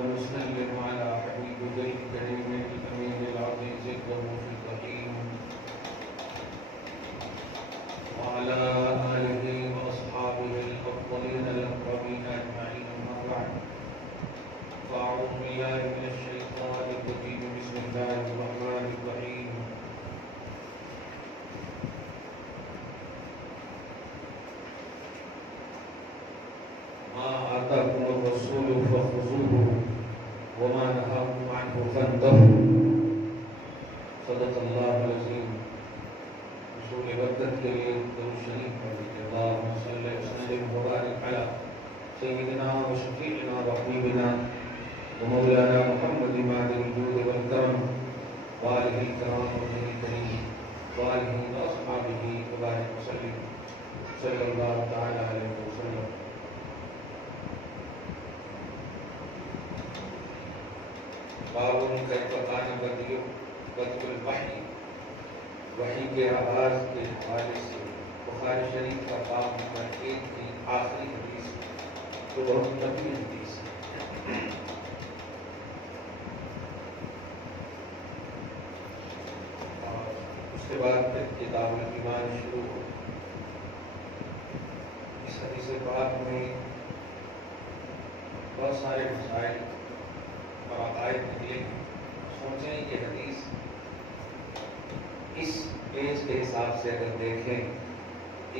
ونسلم على حبيبه الكريم الأمين العزيز الرؤوف الرحيم وعلى آله وأصحابه الأفضلين الأكرمين أجمعين أما بعد فأعوذ بالله من الشيطان الرجيم بسم الله الرحمن الرحيم ما آتاكم الرسول فخذوه وما نهاكم عنه فانتهوا صدق الله العظيم رسول برکت کے لیے درود شریف پڑھیے اللهم صل وسلم وبارك على سيدنا وشفيعنا وحبيبنا ومولانا محمد ماضي الجود والكرم وآله الكرام وجه الكريم وآله وأصحابه وبارك وسلم صلى الله تعالى عليه وسلم. باب کیف کان بدء الوحی، وحی کے آغاز کے حوالے سے بخاری شریف کا باب نمبر 1 کی آخری حدیث جو بہت لمبی حدیث ہے. اور اس کے بعد پھر کتاب الایمان شروع ہو. اس حدیث پاک میں بہت سارے مسائل اور عقائد نکلے. سوچیں کہ حدیث اس پیج کے حساب سے اگر دیکھیں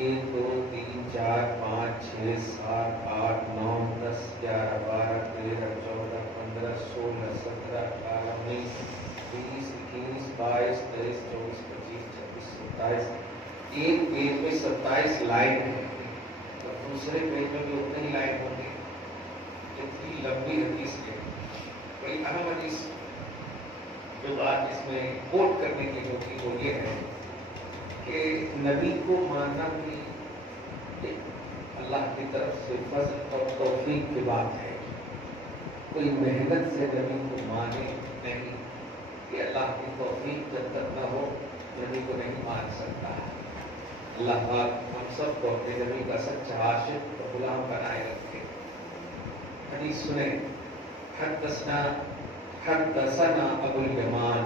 1 2 3 4 5 6 7 8 9 10 11 12 13 14 15 16 17 18 19 20 21 22 23 24 25 26 27 ایک پیج میں 27 لائن ہے اور دوسرے پیج میں بھی اتنے ہی لائن ہوں گے. اتنی لمبی حدیث ہے. بڑی اہم حدیث جو بات اس میں کوٹ کرنے کی جو تھی وہ یہ ہے کہ نبی کو ماننا بھی اللہ کی طرف سے فضل اور توفیق کی بات ہے. کوئی محنت سے نبی کو مانے نہیں کہ اللہ کی توفیق جب تک نہ ہو نبی کو نہیں مان سکتا. اللہ پاک ہم سب کو اپنے نبی کا سچا عاشق اور غلام بنائے رکھے. حدیث سنیں. حدثنا ابو اليمان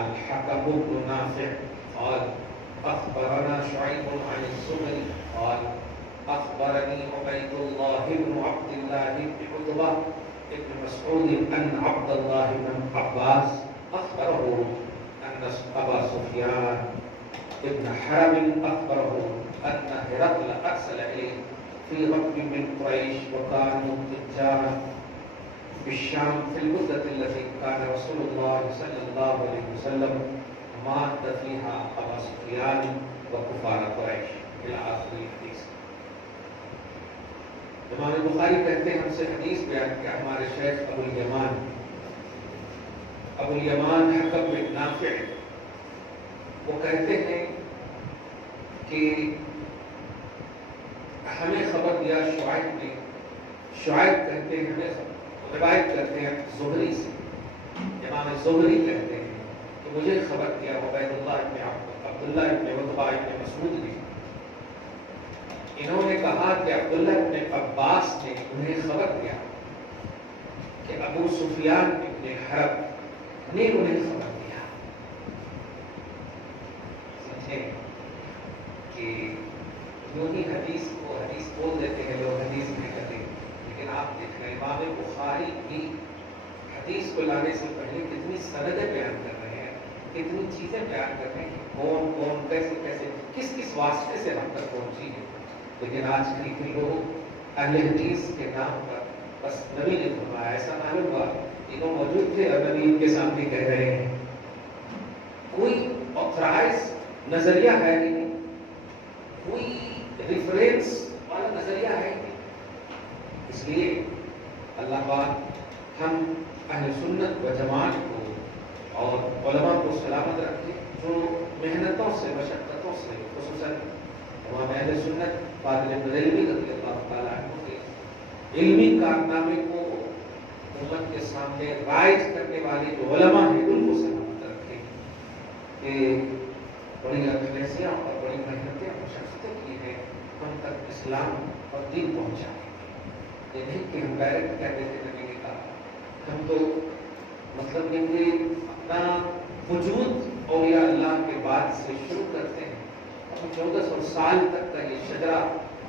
الحكم بن نافع قال اخبرنا شعيب عن الزهري قال اخبرني عبيد الله بن عبد الله بن عتبة بن مسعود ان عبد الله بن عباس اخبره ان ابا سفيان بن حرب اخبره ان هرقل ارسل اليه في ركب من قريش وكانوا تجارا بالشام في المدة التي كان رسول الله صلى الله عليه وسلم مات فيها أبا سفيان وكفار قريش إلى آخر الحديث. امام بخاری کہتے ہیں ہم سے حدیث بیان کیا ہمارے شیخ ابو الیمان حکم بن نافع وہ کہتے ہیں کہ ہمیں خبر دیا شعیب نے. شعیب کہتے ہیں ہمیں روایت کرتے ہیں زہری سے. امام زہری کہتے ہیں کہ مجھے خبر دیا عبید اللہ ابن عبداللہ ابن عتبہ ابن مسعود نے. انہوں نے کہا کہ عبداللہ ابن عباس نے انہیں خبر دیا کہ ابو سفیان ابن حرب نے انہیں خبر دیا. سمجھیں کہ یوں ہی حدیث کو حدیث بول دیتے ہیں لوگ, حدیث نہیں کہتے. لیکن آپ دیکھ رہے ہیں امام بخاری بھی حدیث کو لانے سے پہلے کتنی سندیں بیان کر رہے ہیں, کتنی چیزیں بیان کر رہے ہیں کہ کون کون کیسے کیسے کس کس واسطے سے ہم تک پہنچی ہے. لیکن آج کل کے لوگ اہل حدیث کے نام پر بس نبی نے فرمایا ایسا معلوم ہوا انہوں موجود تھے اور نبی ان کے سامنے کہہ رہے ہیں. کوئی آتھرائز نظریہ ہے نہیں, کوئی ریفرنس والا نظریہ ہے نہیں. اس لیے اللہ پاک ہم اہل سنت و جماعت کو اور علماء کو سلامت رکھے جو محنتوں سے مشقتوں سے خصوصاً امام اہل سنت فاضل بریلوی رضی اللہ تعالیٰ عنہ کے علمی کارنامے کو امت کے سامنے رائج کرنے والے جو علماء ہیں ان کو سلامت رکھے کہ بڑی اکھلیسیاں اور بڑی محنتیں مشقتیں کی ہیں ہم تک اسلام اور دین پہنچائے. یہ نہیں کہ ہم ڈائریکٹ کہہ دیتے نبی نے کہا ہم تو مطلب کہ اپنا وجود اولیاء اللہ کے بعد سے شروع کرتے ہیں، اور 1400 سال تک کا یہ شجرا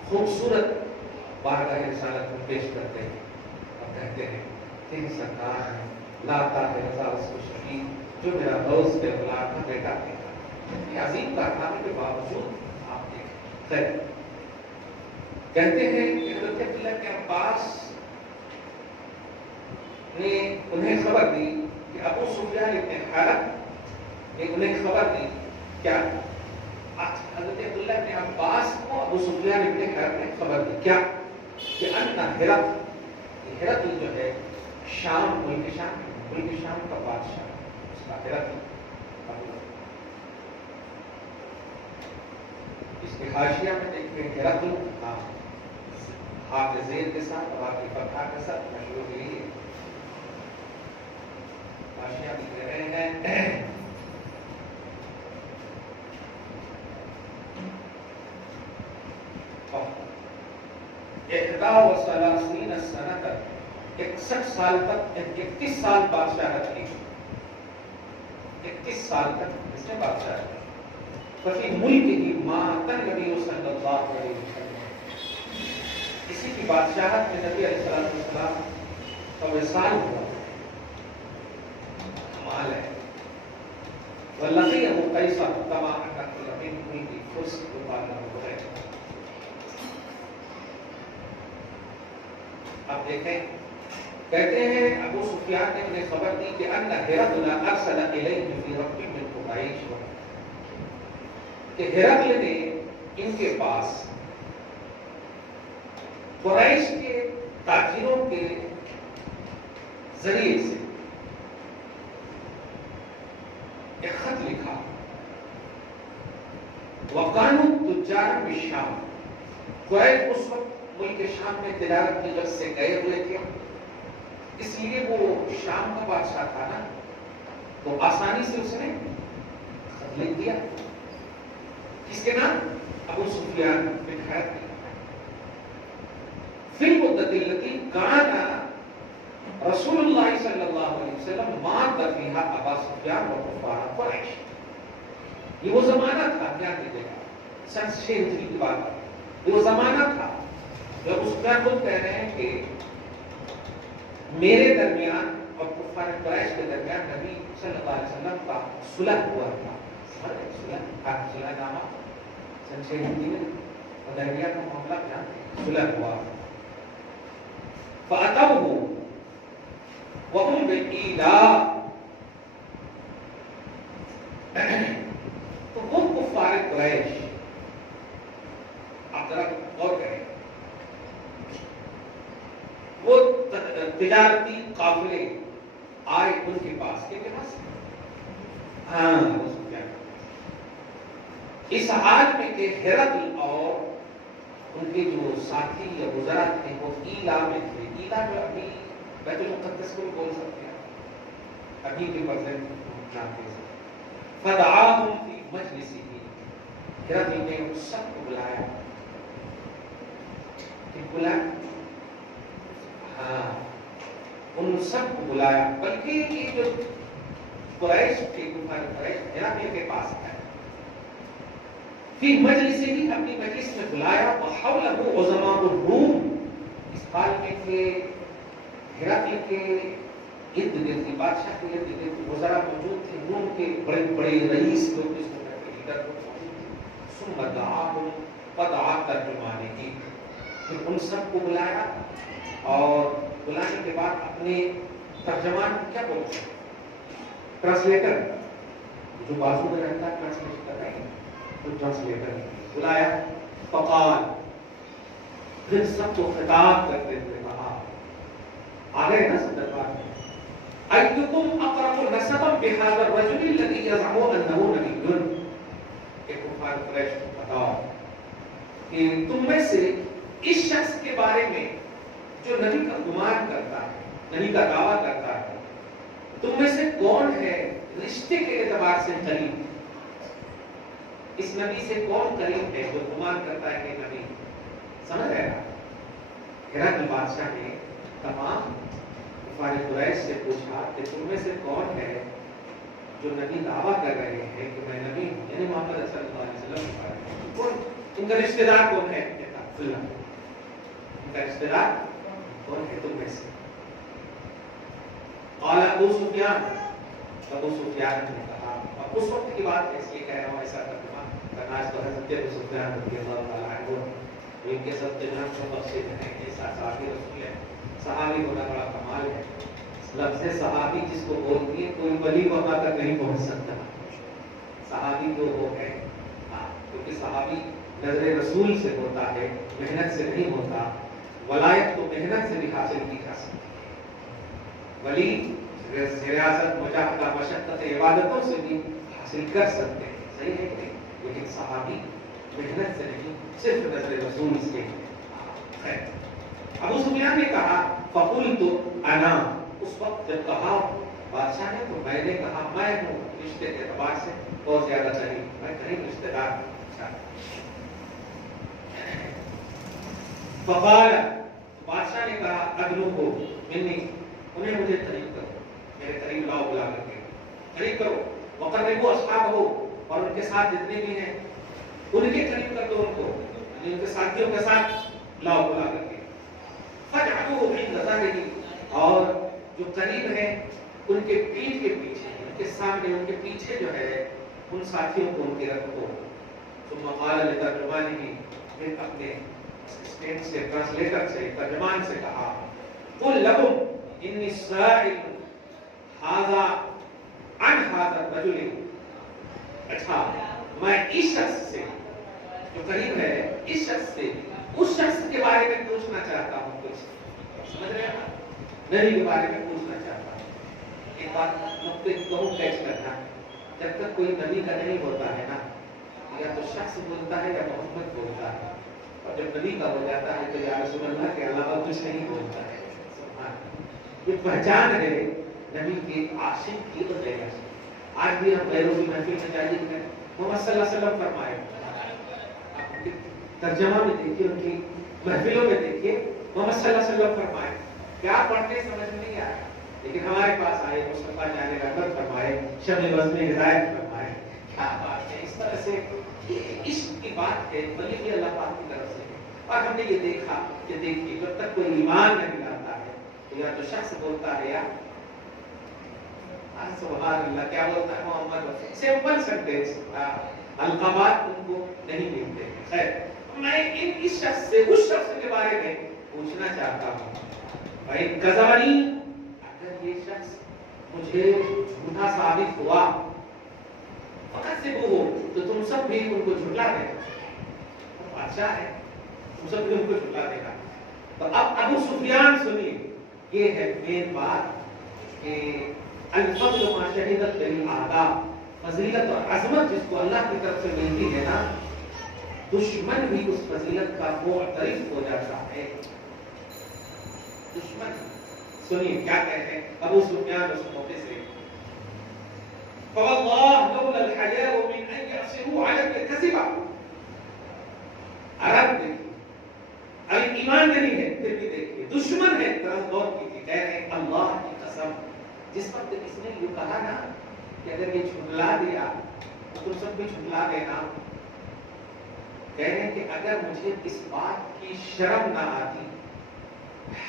خوبصورت بارگاہ رسالت میں پیش کرتے ہیں اور کہتے ہیں تیری سرکار ہے لاتا ہے رضا اس کو شہید جو میرا دوست کے اولاد کا بیٹا ہے۔ یہ عظیم کارنامے کے باوجود آپ دیکھیں خیر کہتے ہیں کہ حضرت عبداللہ کے عباس نے انہیں خبر دی کہ ابو سفیان ابن حارث نے انہیں خبر دی کیا حضرت عبداللہ ابن عباس کو ابو سفیان ابن حارث نے خبر دی کیا کہ ان ہرقل جو ہے شام ملک شام کا بادشاہ اس کا ہرقل اس کے حاشیہ میں دیکھیں ہرقل ہاتھ زیر کے ساتھ اور آپ کی فتحہ کے ساتھ مشہور ہوئی ہے حاشیہ لکھ رہے ہیں احدا و ثلاثین سنۃ 61 سال تک 31 سال بادشاہت کی 31 سال تک اس نے بادشاہت کی ففی ملک ہی مات النبی صلی اللہ علیہ وسلم اسی کی بادشاہت میں نبی علیہ السلام کا وصال ہوا کمال ہے واللقی ابو قیصہ تما انک الرحیم ہوئی کی فرس مبارک ہو ہے آپ دیکھیں کہتے ہیں ابو سفیان نے انہیں خبر دی کہ ان ہرقل ارسل الیہ فی رکب من قریش کہ ہرقل نے ان کے پاس قریش کے تاجروں کے ذریعے سے ایک خط لکھا وَقَانُوا تُجَّارًا بِالشَّامِ قریش اس وقت ملک شام میں تجارت کی غرض سے گئے ہوئے تھے اس لیے وہ شام کا بادشاہ تھا نا تو آسانی سے اس نے خط لکھ دیا کس کے نام ابو سفیان بن حارث فی المدت التي كان رسول اللہ صلی اللہ علیہ وسلم مات فیہا ابا سفیان و کفار قریش یہ وہ زمانہ تھا کیا کہتے ہیں سن 6 ہجری کی بات ہے وہ زمانہ تھا جو ابو سفیان خود کہہ رہے ہیں کہ میرے درمیان اور کفار قریش کے درمیان نبی صلی اللہ علیہ وسلم کا صلح ہوا تھا صلح نامہ سن 6 ہجری میں حدیبیہ کا معاملہ جانتے صلح ہوا فَأَتَوْهُ وَهُمْ بِالْإِيلَاءِ تو وہ کفار قریش آپ ذرا غور کریں وہ تجارتی قافلے آئے ان کے پاس کے پاس اس حال میں کہ ہرقل اور ان کے جو ساتھی یا وزراء تھے وہ ایلا میں تھے ایلا جو ابھی بیت المقدس کو بول سکتے ہیں ابھی کے پرزنٹ جانتے ہیں فدعاهم فی مجلسہ ہرقل نے ان سب کو بلایا ان سب کو بلایا بلکہ یہ جو قریش کے کفار قریش ہرقل کے پاس آئے فی مجلس ہی اپنی مجلس میں بلایا وحولہ عظماء الروم اس حال میں کہ ہرقل کے ارد گرد بادشاہ کے ارد گرد وزراء موجود تھے روم کے بڑے بڑے رئیس لوگ جس کو کہتے ہیں لیڈر موجود تھے ثم دعاهم فدعا ترجمانہ پھر ان سب کو بلایا اور بلانے کے بعد اپنے ترجمان کیا بولتے ہیں ٹرانسلیٹر جو بازو میں رہتا ہے ٹرانسلیٹ کر رہے ہیں تو ٹرانسلیٹر بلایا فقال پھر سب کو خطاب کرتے ہوئے کہا آ گئے نا سب دربار میں ایکم اقرب نسبا بهذا الرجل الذي يزعم انه نبي کہ کفار قریش کو بتاؤ کہ تم میں سے اس شخص کے بارے میں جو نبی کا گمان کرتا ہے نبی کا دعویٰ کرتا ہے تم میں سے کون ہے رشتے کے اعتبار سے قریب اس نبی سے کون قریب ہے جو گمان کرتا ہے کہ نبی سمجھ رہے ہیں ہرقل بادشاہ نے تمام کفار قریش سے کہ تم میں سے کون ہے جو نبی دعویٰ کر رہے ہیں کہ میں نبی ہوں، یعنی محمد صلی اللہ علیہ وسلم کے بارے میں کون، ان کا رشتہ دار کون ہے؟ اللہ، ان کا رشتہ دار کون ہے تم میں سے؟ قال ابو سفیان، ابو سفیان نے کہا، اب اس وقت کی بات ہے، اس لیے کہہ رہا ہوں ایسا ترجمہ کرنا ہے تو حضرت ابو سفیان رضی اللہ تعالیٰ عنہ ان کے سب جناب سے بخشے ہیں، ایسا صحابی رسول ہے، صحابی ہونا بڑا کمال ہے۔ لفظ صحابی جس کو بولتی ہے کوئی ولی وفا تک نہیں پہنچ سکتا، صحابی تو وہ ہے، کیونکہ صحابی نظر رسول سے ہوتا ہے، محنت سے نہیں ہوتا، ولایت تو محنت سے بھی حاصل کی جا سکتی ہے، ولی ریاست مجاہدہ مشقت عبادتوں سے بھی حاصل کر سکتے ہیں، صحیح ہے کہ نہیں؟ لیکن صحابی محنت سے نہیں، صرف نظر رسول سے ہے۔ ابو سفیان نے کہا فقلت انا، اس وقت جب کہا بادشاہ نے تو میں نے کہا میں ہوں رشتے کے اعتبار سے بہت زیادہ قریب، میں قریب رشتے دار ہوں۔ فقال، بادشاہ نے کہا ادنوہ منی، انہیں مجھے قریب کرو، میرے قریب لاؤ بلا کر کے قریب کرو، وقربوا اصحابہ، اور ان کے ساتھ جتنے بھی ہیں ان کے قریب کر دو، ان کو ان کے ساتھیوں کے ساتھ لاؤ بلا کر کے، فجعلوہ عند ظہرہ، اور جو قریب ہیں ان کے پیٹھ کے پیچھے، ان کے سامنے، ان کے پیچھے جو ہے ان ساتھیوں کو ان کے رکھو۔ ثم قال لترجمانہ، پھر اپنے اسسٹنٹ سے، ٹرانسلیٹر سے، ترجمان سے کہا قل لهم انی سائل ھذا عن ھذا الرجل، اچھا میں اس شخص سے جو قریب ہے، اس شخص سے اس شخص کے بارے میں پوچھنا چاہتا ہوں، کچھ سمجھ رہے ہیں؟ نبی کے بارے میں پوچھنا چاہتا ہوں۔ ایک بات نقطے کو کیچ کرنا، جب تک کوئی نبی کا نہیں ہوتا ہے نا، یا تو شخص بولتا ہے یا محمد بولتا ہے، اور جب نبی کا ہو جاتا ہے تو یا رسول اللہ کے علاوہ کچھ نہیں بولتا ہے۔ یہ پہچان ہے نبی کے عاشق کی اور غیر عاشق۔ آج بھی ہم غیروں کی محفل میں جائیے کہ محمد صلی اللہ علیہ وسلم فرمائے، ترجمہ میں دیکھیے، ان کی محفلوں میں دیکھیے، محمد صلی اللہ علیہ وسلم فرمائے، کیا پڑھتے سمجھ میں نہیں آیا، لیکن ہمارے پاس آئے مصطفیٰ جانے رحمت فرمائے، شب وزن ہدایت فرمائے، کیا بات ہے۔ اس طرح سے عشق کی بات ہے، بلکہ یہ اللہ پاک کی طرف سے ہے۔ اور ہم نے یہ دیکھا کہ دیکھیے جب تک کوئی ایمان نہیں لاتا ہے تو یا تو شخص بولتا ہے یا سبحان اللہ کیا بولتا ہے محمد، سمپل سینٹینس، القابات ان کو نہیں ملتے۔ خیر، میں اس شخص سے، اس شخص کے بارے میں پوچھنا چاہتا ہوں، بھائی کذبنی، اگر یہ شخص مجھے جھوٹا ثابت ہوا، فقط سے وہ تو تم سب بھی ان کو جھٹلا دے، بادشاہ ہے، تم سب بھی ان کو جھٹلا دے گا۔ تو اب ابو سفیان سنیے، یہ ہے مین بات کہ الفضل ما شہدت به الاعداء، فضیلت اور عظمت جس کو اللہ کی طرف سے ملتی ہے نا، دشمن بھی اس فضیلت کا معترف ہو جاتا ہے۔ دشمن، سنیے کیا کہتے ہیں ابو سفیان اس موقع سے، فواللہ لولا الحیاء من ان یعصروا علیک الکذب، عرب دیکھیے، ابھی ایمان نہیں ہے پھر بھی دیکھیے دشمن ہے، طرف غور کیجیے، کہہ رہے ہیں اللہ کی قسم، جس وقت اس نے یہ کہا نا کہ اگر یہ جھٹلا دیا تو تم سب بھی جھٹلا دینا، کہہ رہے ہیں کہ اگر مجھے اس بات کی شرم نہ آتی،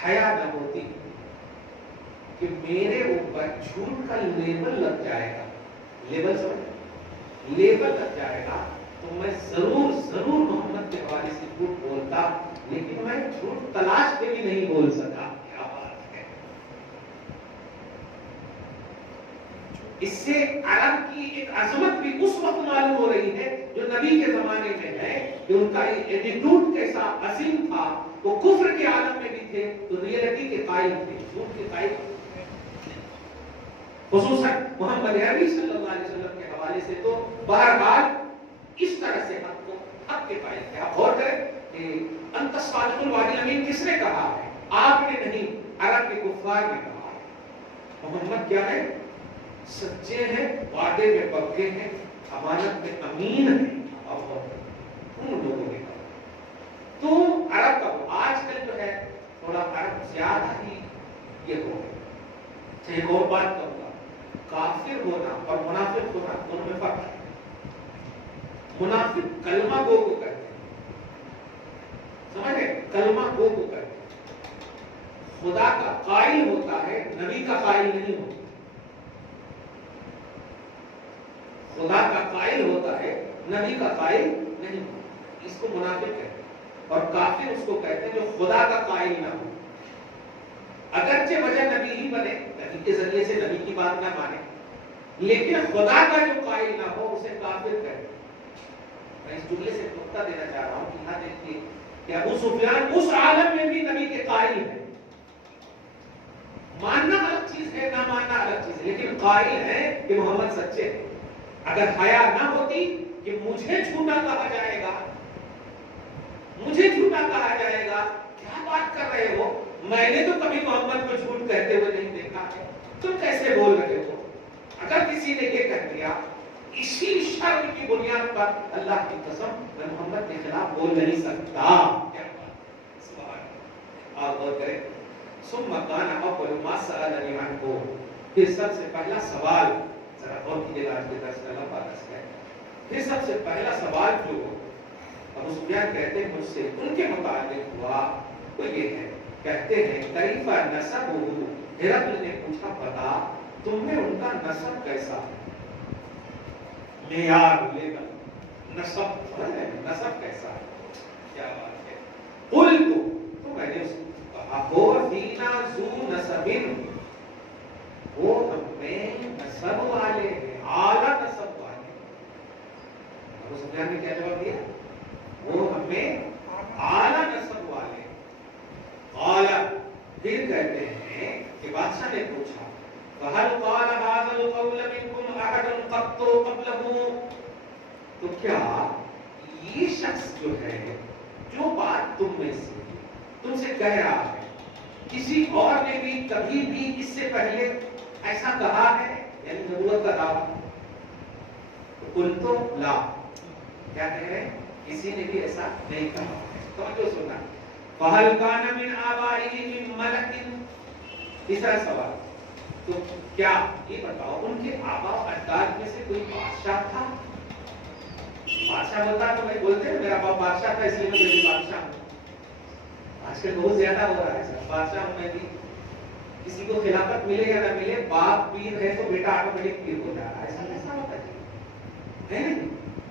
حیا نہ ہوتی کہ میرے اوپر جھوٹ کا لیبل لگ جائے گا، لیبل سمجھ، لیبل لگ جائے گا، تو میں ضرور ضرور محمد کے حوالے سے جھوٹ بولتا، لیکن میں جھوٹ تلاش کے بھی نہیں بول سکا۔ کیا بات ہے، اس سے عرب کی ایک عظمت بھی اس وقت معلوم ہو رہی ہے جو نبی کے زمانے میں ہے، کہ ان کا ایٹیٹیوڈ کیسا عظیم تھا، وہ کفر کے عالم میں بھی تھے تو ریئلٹی کے قائل تھے، جھوٹ کے قائل تھے۔ خصوصاً محمد عربی صلی اللہ علیہ وسلم کے حوالے سے تو بہرحال اس طرح سے حق کو حق کے قائل تھے۔ آپ غور کریں کہ انت الصادق الوعد الامین کس نے کہا ہے؟ آپ نے نہیں، عرب کے کفار نے کہا ہے۔ محمد کیا ہے؟ سچے ہیں، وعدے میں پکے ہیں، امانت میں امین ہیں، اور ان لوگوں نے کہا تو عرب کا آج کل جو ہے تھوڑا عرب زیادہ ہی یہ ہو گئے، ایک اور بات کروں گا، کافر ہونا اور منافق ہونا دونوں میں فرق ہے۔ منافق کلمہ گو کو کہتے ہیں، سمجھ گئے؟ کلمہ گو کو کہتے ہیں، خدا کا قائل ہوتا ہے، نبی کا قائل نہیں ہوتا۔ خدا کا قائل ہوتا ہے، نبی کا قائل نہیں ہوتا، اس کو منافق کہتے ہیں۔ اور کافر اس کو کہتے ہیں جو خدا کا قائل نہ ہو، اگرچہ وجہ نبی ہی بنے، نبی کے ذریعے سے نبی کی بات نہ مانے، لیکن خدا کا جو قائل نہ ہو اسے کافر کہتے ہیں۔ میں اس جملے سے نقطہ دینا چاہ رہا ہوں کہ یہاں دیکھیے کہ ابو سفیان اس عالم میں بھی نبی کے قائل ہے، ماننا الگ چیز ہے، نہ ماننا الگ چیز ہے، لیکن قائل ہے کہ محمد سچے ہیں۔ اگر حیا نہ ہوتی کہ مجھے جھوٹا کہا جائے گا، مجھے جھوٹا کہا جائے گا، کیا بات کر رہے ہو، میں نے تو کبھی محمد کو جھوٹ کہتے ہوئے نہیں دیکھا ہے، تم کیسے بول رہے ہو؟ اگر کسی نے یہ کہہ دیا، اسی شرم کی بنیاد پر اللہ کی قسم میں محمد کے خلاف بول نہیں سکتا۔ کیا بات، سبحان اللہ، آپ غور کریں۔ ثم كان اول ما سألني عنه، پھر سب سے پہلا سوال، ذرا غور کیجیے آج کے درس کا لمبا درس ہے، پھر سب سے پہلا سوال جو ابو سفیان کہتے ہیں مجھ سے ان کے متعلق ہوا وہ یہ ہے، کہتے ہیں کیف نسبہ، ہرقل نے پوچھا بتا تم میں ان کا نسب کیسا ہے، معیار لینا، نسب نسب کیسا ہے، کیا بات ہے۔ قلت، تو میں نے اس کو کہا ہو دینا ذو نسب، وہ ہم میں نسب والے ہیں، اعلیٰ نسب والے۔ ابو سفیان نے کیا جواب دیا؟ وہ ہم میں اعلیٰ نسب والے۔ قال، پھر کہتے ہیں کہ بادشاہ نے پوچھا فَهَلْ قَالَ هَذَا الْقَوْلَ مِنْكُمْ أَحَدٌ قَطُّ قَبْلَهُ، تو کیا یہ شخص جو ہے جو بات تم میں سے تم سے کہہ رہا ہے کسی اور نے بھی کبھی بھی اس سے پہلے ایسا کہا ہے، یعنی نبوت کا دعویٰ؟ قلت لا، کیا کہہ رہے ہیں؟ کسی نے بھی ایسا نہیں کہا۔ توجہ سننا، فَهَلْ كَانَ مِنْ آبَائِهِ مِنْ مَلَكٍ، تیسرا سوال، تو کیا یہ بتاؤ ان کے آبا و اجداد میں سے کوئی بادشاہ تھا؟ بادشاہ ہوتا تو میں بولتے ہیں میرا باپ بادشاہ تھا اس لیے میں بھی بادشاہ ہوں۔ آج کل بہت زیادہ ہو رہا ہے سر، بادشاہ ہوں میں بھی، کسی کو خلافت ملے یا نہ ملے، باپ پیر ہے تو بیٹا آٹومیٹک پیر ہو جا رہا ہے، ایسا ایسا ہوتا ہے نہیں،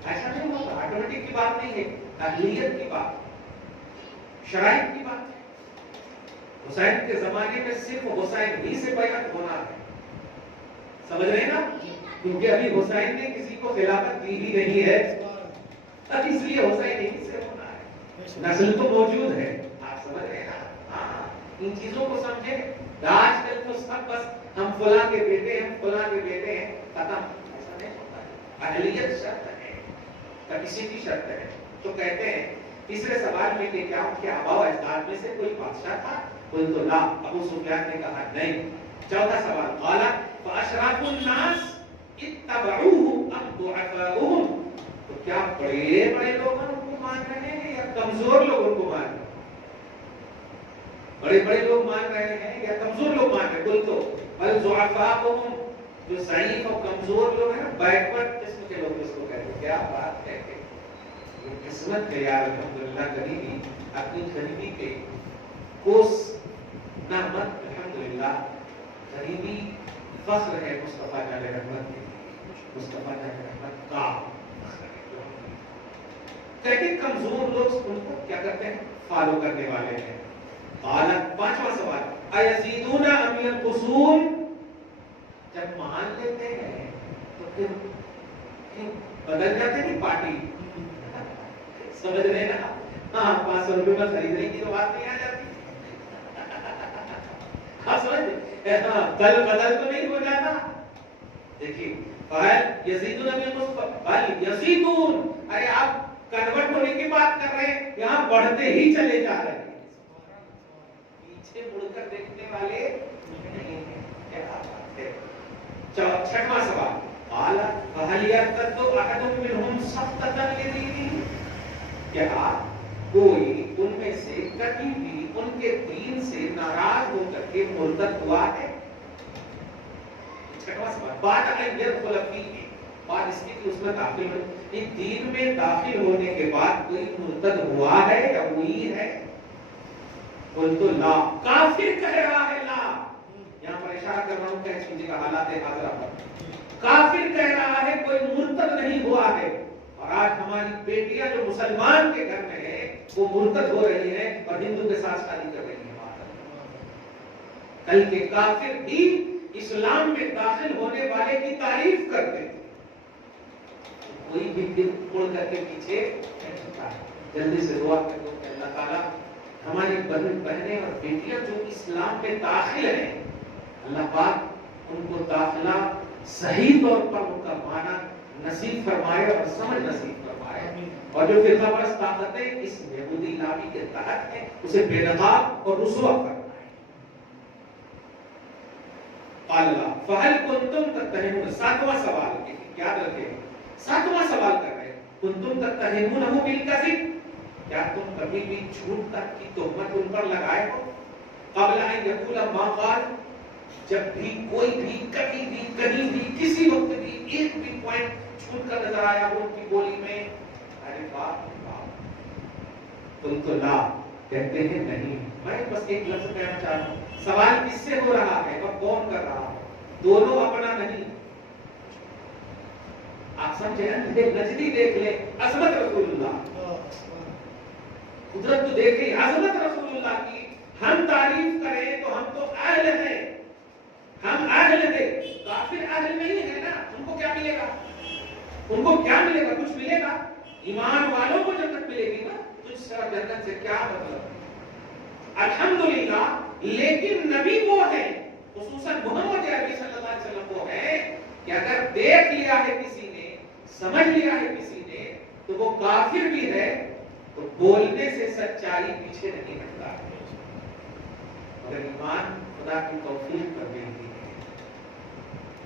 ایسا نہیں ہوتا، آٹومیٹک کی بات نہیں ہے، اہلیت کی بات، شرائط کی بات ہے۔ حسین کے زمانے میں صرف حسین ہی سے بیعت ہونا ہے، سمجھ رہے ہیں نا، کیونکہ ابھی حسین نے کسی کو خلافت دی ہی نہیں ہے، اب اس لیے حسین ہی سے ہونا ہے، نسل تو موجود ہے، آپ سمجھ رہے ہیں نا، ہاں ان چیزوں کو سمجھیں۔ آج کل تو سب بس ہم فلاں کے بیٹے ہیں، فلاں کے بیٹے ہیں، ختم، ایسا نہیں ہوتا ہے، اہلیت شرط ہے، کسی کی شرط ہے۔ تو کہتے ہیں تیسرے سوال میں کہ کیا ان کے آبا و اجداد میں سے کوئی بادشاہ تھا؟ قلت لا، ابو سفیان نے کہا نہیں۔ چوتھا سوال، قال فاشراف الناس اتبعوه ام ضعفاؤهم، تو کیا بڑے بڑے لوگ ان کو مان رہے ہیں یا کمزور لوگ ان کو مان رہے ہیں؟ بڑے بڑے لوگ مان رہے ہیں یا کمزور لوگ مان رہے ہیں؟ قلت بل ضعفاؤهم، جو ضعیف اور کمزور لوگ ہیں، بیکورڈ قسم کے لوگ اس کو کہتے ہیں۔ کیا بات ہے، یہ قسمت ہے یار، الحمدللہ غریبی، اپنی غریبی کے کوس نعمت، الحمدللہ غریبی فخر ہے مصطفیٰ جان رحمت کے، مصطفیٰ جان رحمت کا کہتے ہیں کمزور لوگ ان کو کیا کرتے ہیں؟ فالو کرنے والے ہیں۔ قالت، پانچواں سوال، ایزیدون ام ینقصون، جب مان لیتے ہیں تو پھر بدل جاتے ہیں پارٹی، سمجھ رہے نا، ہاں 500 روپے میں خریدنے کی تو بات نہیں آ جاتی، ہاں سمجھ، کل بدل تو نہیں ہو جاتا۔ دیکھیے فَهَلْ يَزِيدُونَ مِنْ بَلْ يَزِيدُونَ، ارے آپ کنورٹ ہونے کی بات کر رہے ہیں، یہاں بڑھتے ہی چلے جا رہے ہیں، پیچھے مڑ کر دیکھنے والے نہیں ہیں۔ کیا بات ہے۔ چھٹواں سوال، قال فَهَلْ يَرْتَدُّ أَحَدٌ مِّنْهُمْ سَخْطَةً لِدِينِهِ، کیا کوئی ان میں سے کبھی بھی ان کے دین سے ناراض ہو کر کے مرتد ہوا ہے؟ چھٹواں سوال بعد ان يدخل فيه بعد اس کی اس میں داخل ہو دین میں داخل ہونے کے بعد کوئی مرتد ہوا ہے یا ہوئی ہے؟ قلت لا کافر کہہ رہا ہے لا یہاں پر اشارہ کر رہا ہوں کہ سمجھے کا حالات حاضرہ پر کافر کہہ رہا ہے کوئی مرتد نہیں ہوا ہے اور آج ہماری بیٹیاں جو مسلمان کے گھر میں ہیں وہ مرتد ہو رہی ہیں اور ہندو کے ساتھ شادی کر رہی ہیں کل کے کافر بھی اسلام میں داخل ہونے والے کی تعریف کرتے ہیں کوئی بھی دل کھول کر کے پیچھے جلدی سے دعا کرو کہ اللہ تعالیٰ ہماری بہنیں اور بیٹیاں جو اسلام میں داخل ہیں اللہ پاک ان کو داخلہ صحیح طور پر ان کا معنی نصیب فرمائے اور سمجھ نصیب فرمائے اور جو فرقہ پرست طاقتیں اس یہودی لابی کے تحت ہیں اسے بے نقاب اور رسوا فرمائے قال اللہ فہل کنتم تتہمون ساتواں سوال یاد رکھیں ساتواں سوال کر رہے ہیں کنتم تتہمونہ بالکذب کیا تم کبھی بھی جھوٹ تک کی تہمت ان پر لگائے ہو قبل ان یقول ما قال جب بھی کوئی بھی کبھی بھی کہیں بھی کسی وقت بھی ایک بھی پوائنٹ جھوٹ کا نظر آیا ہو ان کی بولی میں ارے باپ تم تو لا کہتے ہیں نہیں میں بس ایک لفظ کہنا چاہ رہا ہوں سوال کس سے ہو رہا ہے اور کون کر رہا ہے دونوں اپنا نہیں آپ سمجھے نجدی دیکھ لے عظمت رسول اللہ قدرت تو دیکھیں عظمت رسول اللہ کی ہم تعریف کریں تو ہم تو اہل ہیں ہم اہل ہیں کافر اہل نہیں ہے نا ان کو کیا ملے گا ان کو کیا ملے گا کچھ ملے گا ایمان والوں کو جنت ملے گی نا تجھ سے جنت سے کیا مطلب الحمدللہ لیکن نبی وہ ہے خصوصاً محمد عربی صلی اللہ علیہ وسلم وہ ہے کہ اگر دیکھ لیا ہے کسی نے سمجھ لیا ہے کسی نے تو وہ کافر بھی ہے تو بولنے سے سچائی پیچھے نہیں ہٹتا اگر ایمان خدا کی توفیق پر ملتی ہے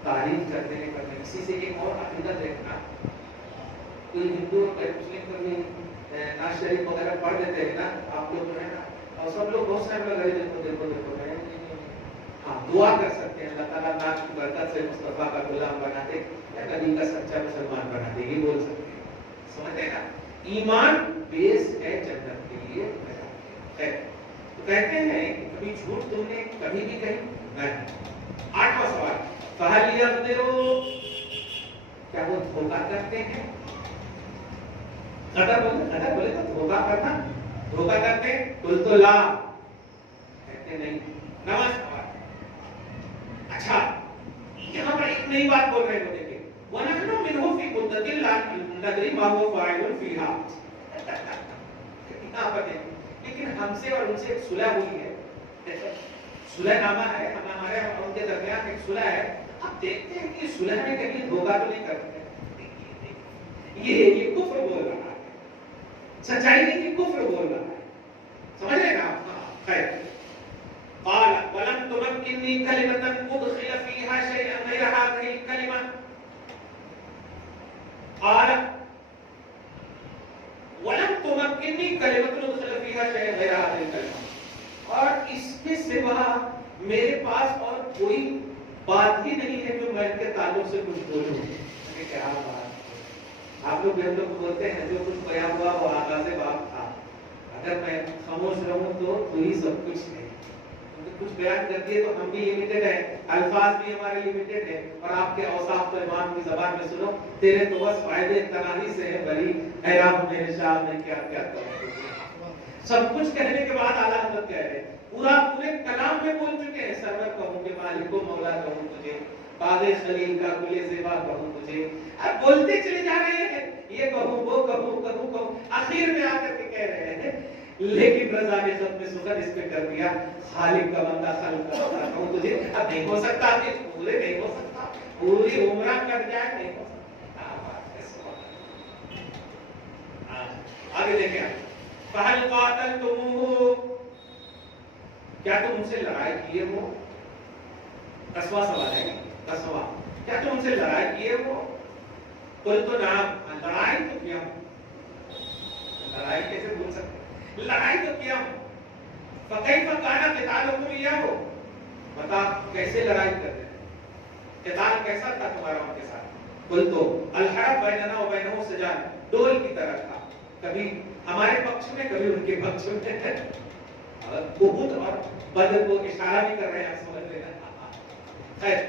تعریف کرتے ہیں کرنے اسی سے ایک اور عقیدت دیکھنا کوئی ہندو اور مسلم کو بھی ناز شریف وغیرہ پڑھ دیتے ہیں نا آپ لوگ جو ہے نا اور سب لوگ بہت سارے لگے دیکھو دیکھو دیکھو ہاں دعا کر سکتے ہیں اللہ تعالیٰ ناز کی برکت سے مصطفیٰ کا غلام بنا دے یا نبی کا سچا مسلمان بنا دے یہ بول سکتے ہیں سمجھتے ہیں نا ایمان بیس ہے جنت کے لیے ہے تو کہتے ہیں کہ کبھی جھوٹ تم نے کبھی بھی کہیں نہیں آٹھواں سوال فہل یقدروا کیا وہ دھوکہ کرتے ہیں قدر بولے تو دھوکہ کرنا دھوکہ کرتے قل تو لا کہتے نہیں نماز اچھا یہاں پر ایک نئی بات بول رہے ہو دیکھیں وَنَحْنُ مِنْهُ فِي مُدَّةٍ لَا نَدْرِي مَا هُوَ فَاعِلٌ فِيهَا یہاں پر دیکھیں لیکن ہم سے اور ان سے ایک صلح ہوئی ہے صلح نامہ ہے ہمارے اور ان کے درمیان ایک صلح ہے آپ دیکھتے ہیں کہ صلح میں کہیں دھوکہ تو نہیں کرتے یہ کفر بول رہا ہے سچائی نہیں کہ کفر بول رہا ہے سمجھ رہے نا خیر قال ولم تمكنني كلمة أدخل فيها شيئا غير هذه الكلمة قال ولم تمكنني كلمة أدخل فيها شيئا غير هذه الكلمة اور اس کے سوا میرے پاس اور کوئی بات ہی نہیں ہے جو میں ان کے تعلق سے کچھ بولوں کیا بات آپ لوگ ہم لوگ بولتے ہیں جو کچھ بیان ہوا وہ آغاز باب تھا اگر میں خاموش رہوں تو ہی سب کچھ ہے کچھ بیان کر دیے تو ہم بھی لیمیٹڈ ہیں الفاظ بھی ہمارے لیمیٹڈ ہیں اور آپ کے اوصاف تو امام کی زبان میں سنو تیرے تو بس فائدے تناہی سے ہے بری اے رب میرے شاہ میں کیا کیا کروں سب کچھ کہنے کے بعد اعلیٰ حضرت کہہ رہے ہیں پورے کلام میں بول چکے ہیں سرور کہوں کہ مالک و مولا کہوں تجھے باغ خلیل کا گل زیبا کہوں تجھے اب بولتے چلے جا رہے ہیں یہ کہوں وہ کہوں آخر میں آ کر کے کہہ رہے ہیں لیکن رضا نے ختم سخن اس پہ کر دیا خالق کا بندہ خلق کا بندہ کہوں تجھے اب نہیں ہو سکتا کہ پورے نہیں ہو سکتا پوری عمرہ کر جائے نہیں ہو سکتا آگے دیکھیں فہل قاتلتموہ کیا تم ان سے لڑائی کیے ہو 10واں سوال ہے 10واں کیا تم ان سے لڑائی کیے ہو قلت نعم لڑائی تو کیا لڑائی کیسے بول سکتے لڑائی تو کیا فکیف کان قتالکم ایاہ بتا کیسے لڑائی کرتے ہیں قتال کیسا تھا تمہارا ان کے ساتھ؟ قل تو الحرب بیننا و بینہم سجان، ڈول کی طرح تھا، کبھی ہمارے پکش میں کبھی ان کے پکش میں. بہت اور بدر کو اشارہ بھی کر رہے ہیں، سمجھ لینا. خیر،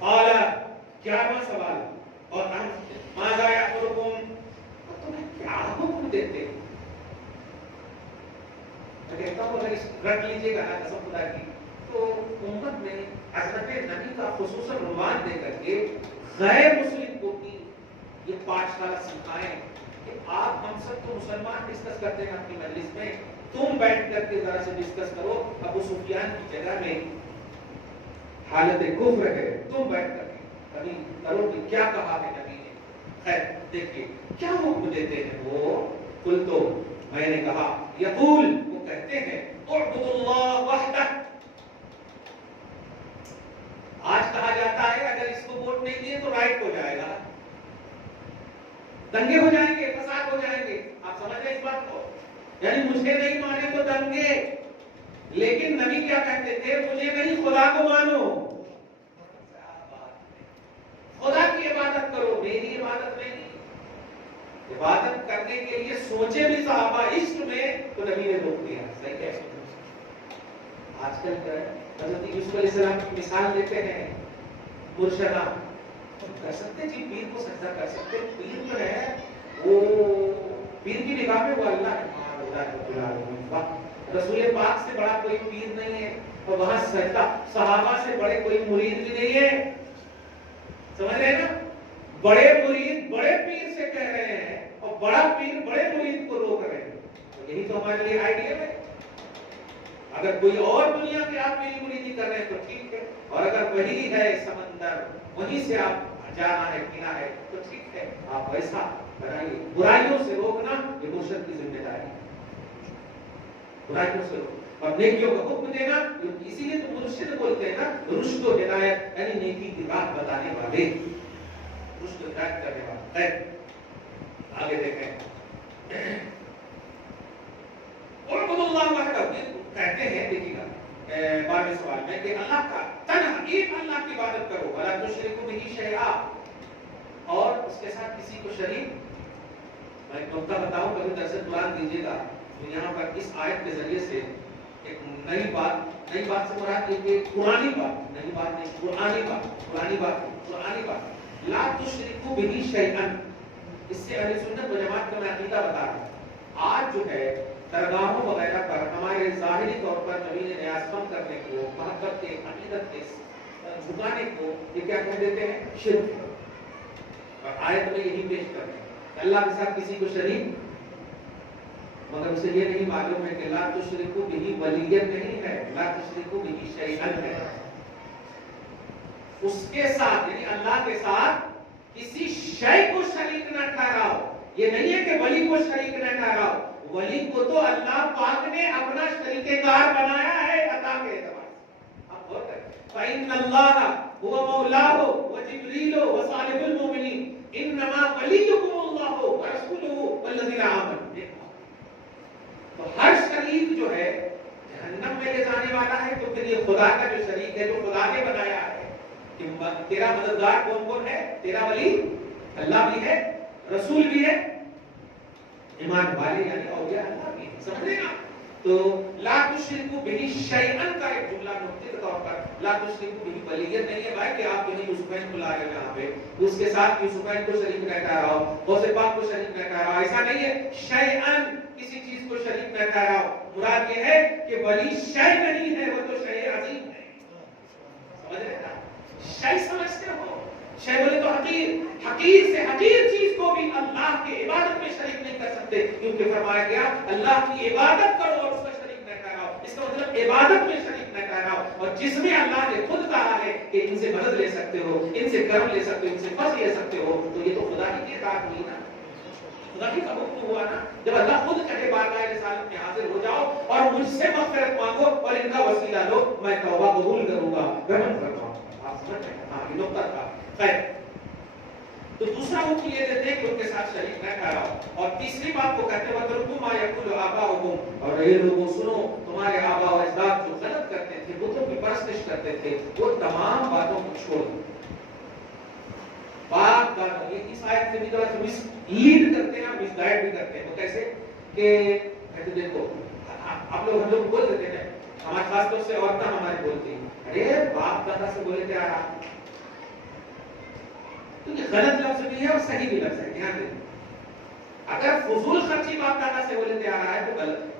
قال 11واں سوال، اور ہم ماذا یأمرکم، تمہیں کیا حکم دیتے؟ میں کہتا ہوں اگر اس رکھ لیجیے گا نا قسم خدا کی، تو امت میں حضرت نبی کا خصوصاً عنوان دے کر کے غیر مسلم کو بھی یہ پاٹھ شالہ سکھائیں کہ آپ ہم سب تو مسلمان ڈسکس کرتے ہیں اپنی مجلس میں، تم بیٹھ کر کے ذرا سے ڈسکس کرو ابو سفیان کی جگہ میں حالت کفر ہے، تم بیٹھ کر کے کبھی کرو کہ کیا کہا ہے نبی نے. خیر دیکھیے کیا حکم دیتے ہیں وہ. قل تو میں نے کہا، یقول وہ کہتے ہیں، اعبدوا اللہ وحدہ. آج کہا جاتا ہے اگر اس کو ووٹ نہیں دیے تو رائٹ ہو جائے گا، دنگے ہو جائیں گے، فساد ہو جائیں گے. آپ سمجھ رہے اس بات کو؟ یعنی مجھے نہیں مانے تو دنگے. لیکن نبی کیا کہتے تھے؟ مجھے نہیں خدا کو مانو، خدا کی عبادت کرو، میری عبادت نہیں. عبادت کرنے کے لیے سوچے بھی صحابہ عشق میں تو نبی نے روک دیا. صحیح ہے. آج کل کیا ہے، حضرت یوسف علیہ السلام کی مثال دیتے ہیں، مرشدہ کر سکتے جی، پیر کو سجدہ کر سکتے. پیر جو ہے وہ پیر کی نگاہ میں وہ اللہ ہے. رسول پاک سے بڑا کوئی پیر نہیں ہے، اور وہاں سجدہ صحابہ سے بڑے کوئی مرید بھی نہیں ہے. سمجھ رہے ہیں نا؟ بڑے مرید بڑے پیر سے کہہ رہے ہیں اور بڑا پیر بڑے مرید کو روک رہے ہیں. یہی تو ہمارے لیے آئیڈیا ہے. اگر کوئی اور دنیا کے آپ میری مریدی کر رہے ہیں تو ٹھیک ہے، اور اگر وہی ہے سمندر وہیں سے آپ جانا ہے پینا ہے تو ٹھیک ہے، آپ ویسا بنائیے. برائیوں سے روکنا یہ مرشد کی ذمہ داری ہے. برائیوں سے روکنا اور نیکیوں کا حکم دینا، اسی لیے تو مرشد بولتے ہیں نا، رشد و ہدایت، یعنی نیکی کی راہ بتانے والے، رشد و ہدایت کرنے والے. آگے دیکھیں، اعبدوا اللہ وحدہ کہتے ہیں. دیکھیے گا 12ویں سوال میں کہ اللہ کا تنہا ایک اللہ کی عبادت کرو، ولا تشرکوا بہ شیئا، اور اس کے ساتھ کسی کو شریک. میں ایک نقطہ بتاؤں، کبھی درس قرآن دیجیے گا تو یہاں پر اس آیت کے ذریعے سے ایک نئی بات سے مراد یہ کہ قرآنی بات، نئی بات نہیں، قرآنی بات لا تشرکوا بہ شیئا. اس سے اہل سنت و جماعت کا میں عقیدہ بتا رہا ہوں. آج جو ہے درگاہوں وغیرہ پر ہمارے ظاہری طور پر زمین نیاز کم کرنے کو، محبت کے، عقیدت کے جھکانے کو یہ کیا کہہ دیتے ہیں؟ شرک ہے. اور آیت میں یہی پیش کرتے ہیں اللہ کے ساتھ کسی کو شریک، مگر اسے یہ نہیں معلوم ہے کہ لا تشرکوا بہ ولیت نہیں ہے، لا تشرکوا بہ شیئا ہے. اس کے ساتھ یعنی اللہ کے ساتھ کسی شے کو شریک نہ ٹھہراؤ. یہ نہیں ہے کہ ولی کو شریک نہ ٹھہراؤ، ولی کو تو اللہ پاک نے اپنا شریک کار بنایا ہے عطا کے اعتبار سے. اب غور کریں، فإن اللہ هو مولاه وجبريل وصالح المؤمنين انما وليكم الله ورسوله والذين آمنوا. تو ہر شریک جو ہے جہنم میں لے جانے والا ہے. تو پھر یہ خدا کا جو شریک ہے جو خدا نے بنایا ہے کہ تیرا مددگار کون کون ہے؟ تیرا ولی اللہ بھی ہے، رسول بھی ہے، ایمان والے یعنی اولیاء اللہ بھی ہے. سمجھ رہے نا؟ تو لا تشرکوا بہ شیئا کا ایک جملہ نقطے کے طور پر لا تشرکوا بہ ولیت نہیں ہے بھائی کہ آپ یہیں یوسفین کو لا رہے ہیں یہاں پہ اس کے ساتھ یوسفین کو شریک نہ ٹھہراؤ، غوث پاک کو شریک نہ ٹھہراؤ. ایسا نہیں ہے. شیئا کسی چیز کو شریک نہ ٹھہراؤ، مراد یہ ہے کہ ولی شے نہیں ہے، وہ تو شے عظیم ہے. سمجھ رہے نا؟ شے سمجھتے ہو؟ شے بولے تو حقیر سے حقیر چیز کو بھی اللہ کی عبادت میں شریک نہیں کر سکتے، کیونکہ فرمایا گیا اللہ کی عبادت کرو اور اس کا شریک نہ ٹھہراؤ. اس کا مطلب عبادت میں شریک نہ ٹھہراؤ. اور جس میں اللہ نے خود کہا ہے کہ ان سے مدد لے سکتے ہو، ان سے کرم لے سکتے ہو، ان سے فضل لے سکتے ہو، تو یہ تو خدا ہی کی اطاعت ہوئی نا، خدا ہی کا حکم ہوا نا. جب اللہ خود کہے بارگاہ رسالت میں حاضر ہو جاؤ اور مجھ سے مغفرت مانگو اور ان کا وسیلہ لو، میں توبہ قبول کروں گا، رحم کروں گا. آپ سمجھ رہے ہیں؟ ہاں یہ نقطہ تھا. خیر تو دوسرا حکم یہ دیتے ہیں کہ ان کے ساتھ شریک نہ ٹھہراؤ، اور تیسری بات کو کہتے ہیں وَتَرْكُوا مَا يَقُولُ آبَاؤُكُمْ، اور اے لوگوں سنو، تمہارے آباء و اجداد جو غلط کرتے تھے، بتوں کی پرستش کرتے تھے، وہ تمام باتوں کو چھوڑ دو۔ بات کا یہ اس آیت سے بھی تو مس لیڈ کرتے ہیں، مس گائیڈ بھی کرتے ہیں۔ وہ کیسے کہ کہتے دیکھو آپ لوگ ہم لوگ بول دیتے ہیں، ہمارے خاص طور سے عورتیں ہماری بولتی ہیں، ارے باپ دادا سے بولے کیا رہا، کیونکہ غلط لفظ بھی ہے اور صحیح بھی لفظ ہے، دھیان دیں۔ اگر فضول خرچی باپ دادا سے بولے کیا رہا ہے تو غلط ہے۔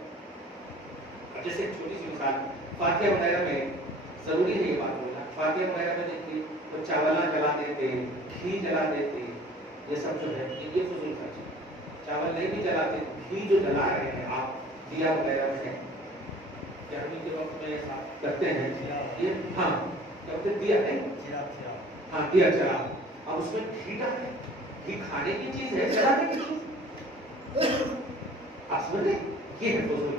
اب جیسے ایک چھوٹی سی مثال، فاتحہ وغیرہ میں ضروری ہے یہ بات بولنا، فاتحہ وغیرہ میں دیکھیے تو چاولہ جلا دیتے، گھی جلا دیتے، یہ سب جو ہے یہ فضول خرچی۔ چاول نہیں بھی جلاتے، گھی جو جلا رہے ہیں آپ دیا وغیرہ میں، گرمی کے وقت میں ایسا کرتے ہیں یہ، ہاں کہتے دیا نہیں، ہاں دیا چلا، اب اس میں گھی ڈالیں، گھی کھانے کی چیز ہے جلانے کی چیز، آپ سمجھے یہ ہے فضول۔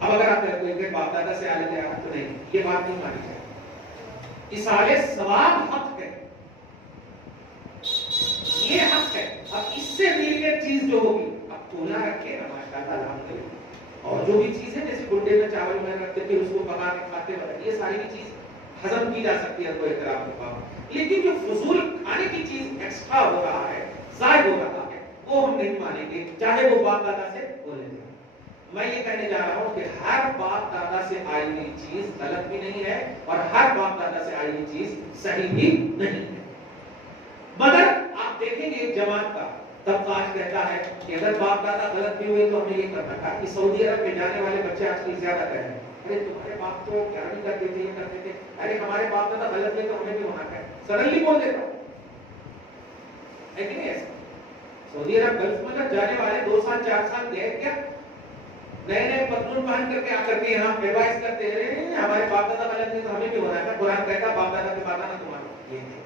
اب اگر آپ کوئی کہ باپ دادا سے آ لیتے ہیں تو نہیں، یہ بات نہیں مانی جائے۔ اصالے ثواب حق ہے، یہ حق ہے۔ اب اس سے ریلیٹڈ چیز جو ہوگی اب کونا رکھے نا ماشاءاللہ الحمدللہ، اور جو بھی چیزیں جیسے گڈے میں چاول میں رکھتے تھے اس کو پکا کے کھاتے وغیرہ، یہ ساری چیز ہضم کی جا سکتی ہے کوئی احترام کے پاس، لیکن جو فضول کھانے کی چیز ایکسٹرا ہو رہا ہے، ضائع ہو رہا ہے، وہ ہم نہیں مانیں گے، چاہے وہ باپ دادا سے بولے جائے۔ میں یہ کہنے جا رہا ہوں کہ ہر باپ دادا سے آئی ہوئی چیز غلط بھی نہیں ہے اور ہر باپ دادا سے آئی ہوئی چیز صحیح بھی نہیں ہے، مگر آپ دیکھیں گے ایک جماعت کا طبقہ آج کہتا ہے کہ اگر باپ دادا غلط بھی ہوئے تو ہمیں یہ کرنا تھا، کہ سعودی عرب میں جانے والے بچے آج کل زیادہ کہہ رہے ہیں ارے تمہارے باپ تو کیا نہیں کرتے تھے، یہ کرتے تھے، ارے ہمارے باپ دادا غلط ہوئے تو ہمیں بھی ہونا ہے، سڈنلی بول دیتا ہوں، ہے کہ نہیں ایسا؟ سعودی عرب گلف میں جانے والے 2 سال 4 سال گئے کیا نئے نئے پتلون پہن کر کے آ کر کے یہاں ایڈوائز کرتے ہیں ہمارے باپ دادا غلط نہیں تو ہمیں بھی ہونا ہے، قرآن کہتا باپ دادا کے بات نہ تمہارا یہ ہے۔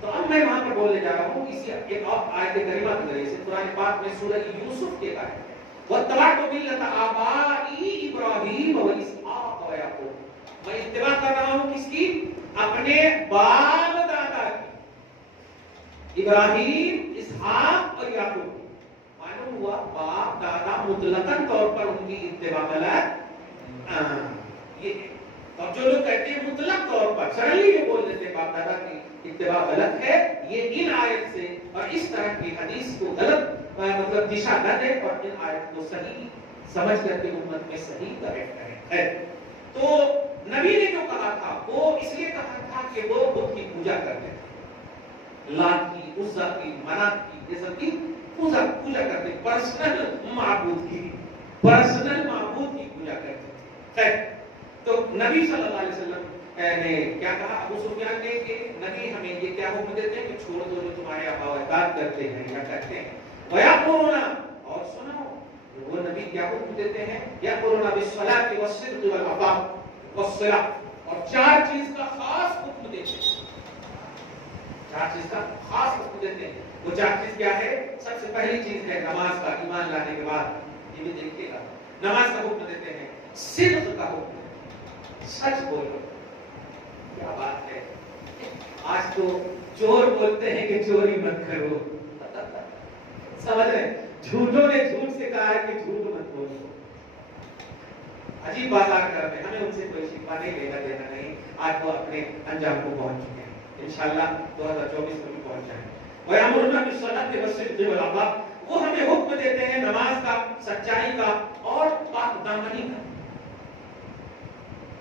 تو اب میں وہاں پر بولنے جا رہا ہوں اسی ایک اور آیت کریمہ کے ذریعے سے، قرآن پاک میں سورہ یوسف کے آیت ہے وَاتَّبَعْتُ مِلَّةَ آبَائِي إِبْرَاهِيمَ وَإِسْحَاقَ وَيَعْقُوبَ، میں اتباع کر رہا ہوں کس کی؟ اپنے باپ دادا کی، ابراہیم، اسحاق اور یعقوب۔ معلوم ہوا باپ دادا مطلقاً طور پر ان کی اتباع غلط، یہ اور جو لوگ کہتے ہیں مطلق طور پر سرلی جو بول دیتے ہیں باپ دادا کی اتباع غلط ہے، یہ ان آیت سے اور اس طرح کی حدیث کو غلط مطلب دشا نہ دے اور ان آیت کو صحیح سمجھ کر کے امت میں صحیح کریکٹ کرے۔ تو نبی نے جو کہا تھا وہ اس لیے کہا تھا کہ وہ بت کی پوجا کرتے تھے، لات کی، عزا کی، منات کی، یہ سب کی پوجا کرتے، پرسنل معبود کی پوجا کرتے تھے۔ تو نبی صلی اللہ علیہ وسلم نے کیا کہا ابو سفیان نے کہ نبی ہمیں یہ کیا حکم دیتے ہیں کہ چھوڑ دو جو تمہارے آباء و اجداد کرتے ہیں یا کرتے ہیں، وَيَأْمُرُونَ، اور سنو وہ نبی کیا حکم دیتے ہیں، يَأْمُرُونَ بِالصَّلَاةِ وَالصِّدْقِ وَالْعَفَافِ وَالصِّلَةِ، اور 4 چیز کا خاص حکم دیتے ہیں، 4 چیز کا خاص حکم دیتے ہیں۔ وہ 4 چیز کیا ہے؟ سب سے پہلی چیز ہے نماز کا، ایمان لانے کے بعد یہ بھی دیکھیے گا، نماز کا حکم دیتے ہیں، صدق کا حکم، سچ بولو، کیا بات ہے، آج تو چور بولتے ہیں کہ چوری مت کرو، سمجھ رہے ہیں، جھوٹوں نے جھوٹ سے کہا ہے کہ جھوٹ مت بولو، عجیب بازار کر رہے ہیں، ہمیں ان سے کوئی شکوہ نہیں، لینا دینا نہیں، آج وہ اپنے انجام کو پہنچ چکے ہیں، انشاءاللہ 2024 میں بھی پہنچ جائیں۔ وَيَأْمُرُونَ بِالصَّلَاةِ وَالصِّدْقِ وَالْعَفَافِ، وہ ہمیں حکم دیتے ہیں نماز کا، سچائی کا اور پاک دامنی کا۔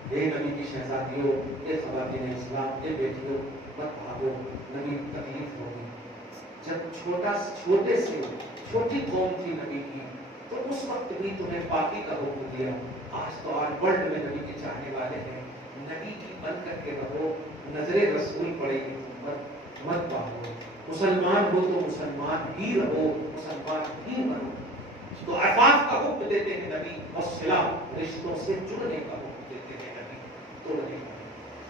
اے نبی کی شہزادیوں، اے خواتین اسلام، اے بیٹیوں، مت بھاگو، نبی تکلیف ہوگی۔ جب چھوٹی قوم تھی نبی کی تو اس وقت بھی تمہیں پاکی کا حکم دیا، آج تو آج ورلڈ میں نبی کے چاہنے والے ہیں، نبی کی بن کر کے رہو، نظر رسول پڑے گی، مت بھاگو، مسلمان ہو تو مسلمان ہی رہو، مسلمان ہی بنو۔ تو عفاف کا حکم دیتے ہیں نبی، اور صلہ رشتوں سے جڑنے کا حکم دیتے ہیں نبی، توڑنے کا۔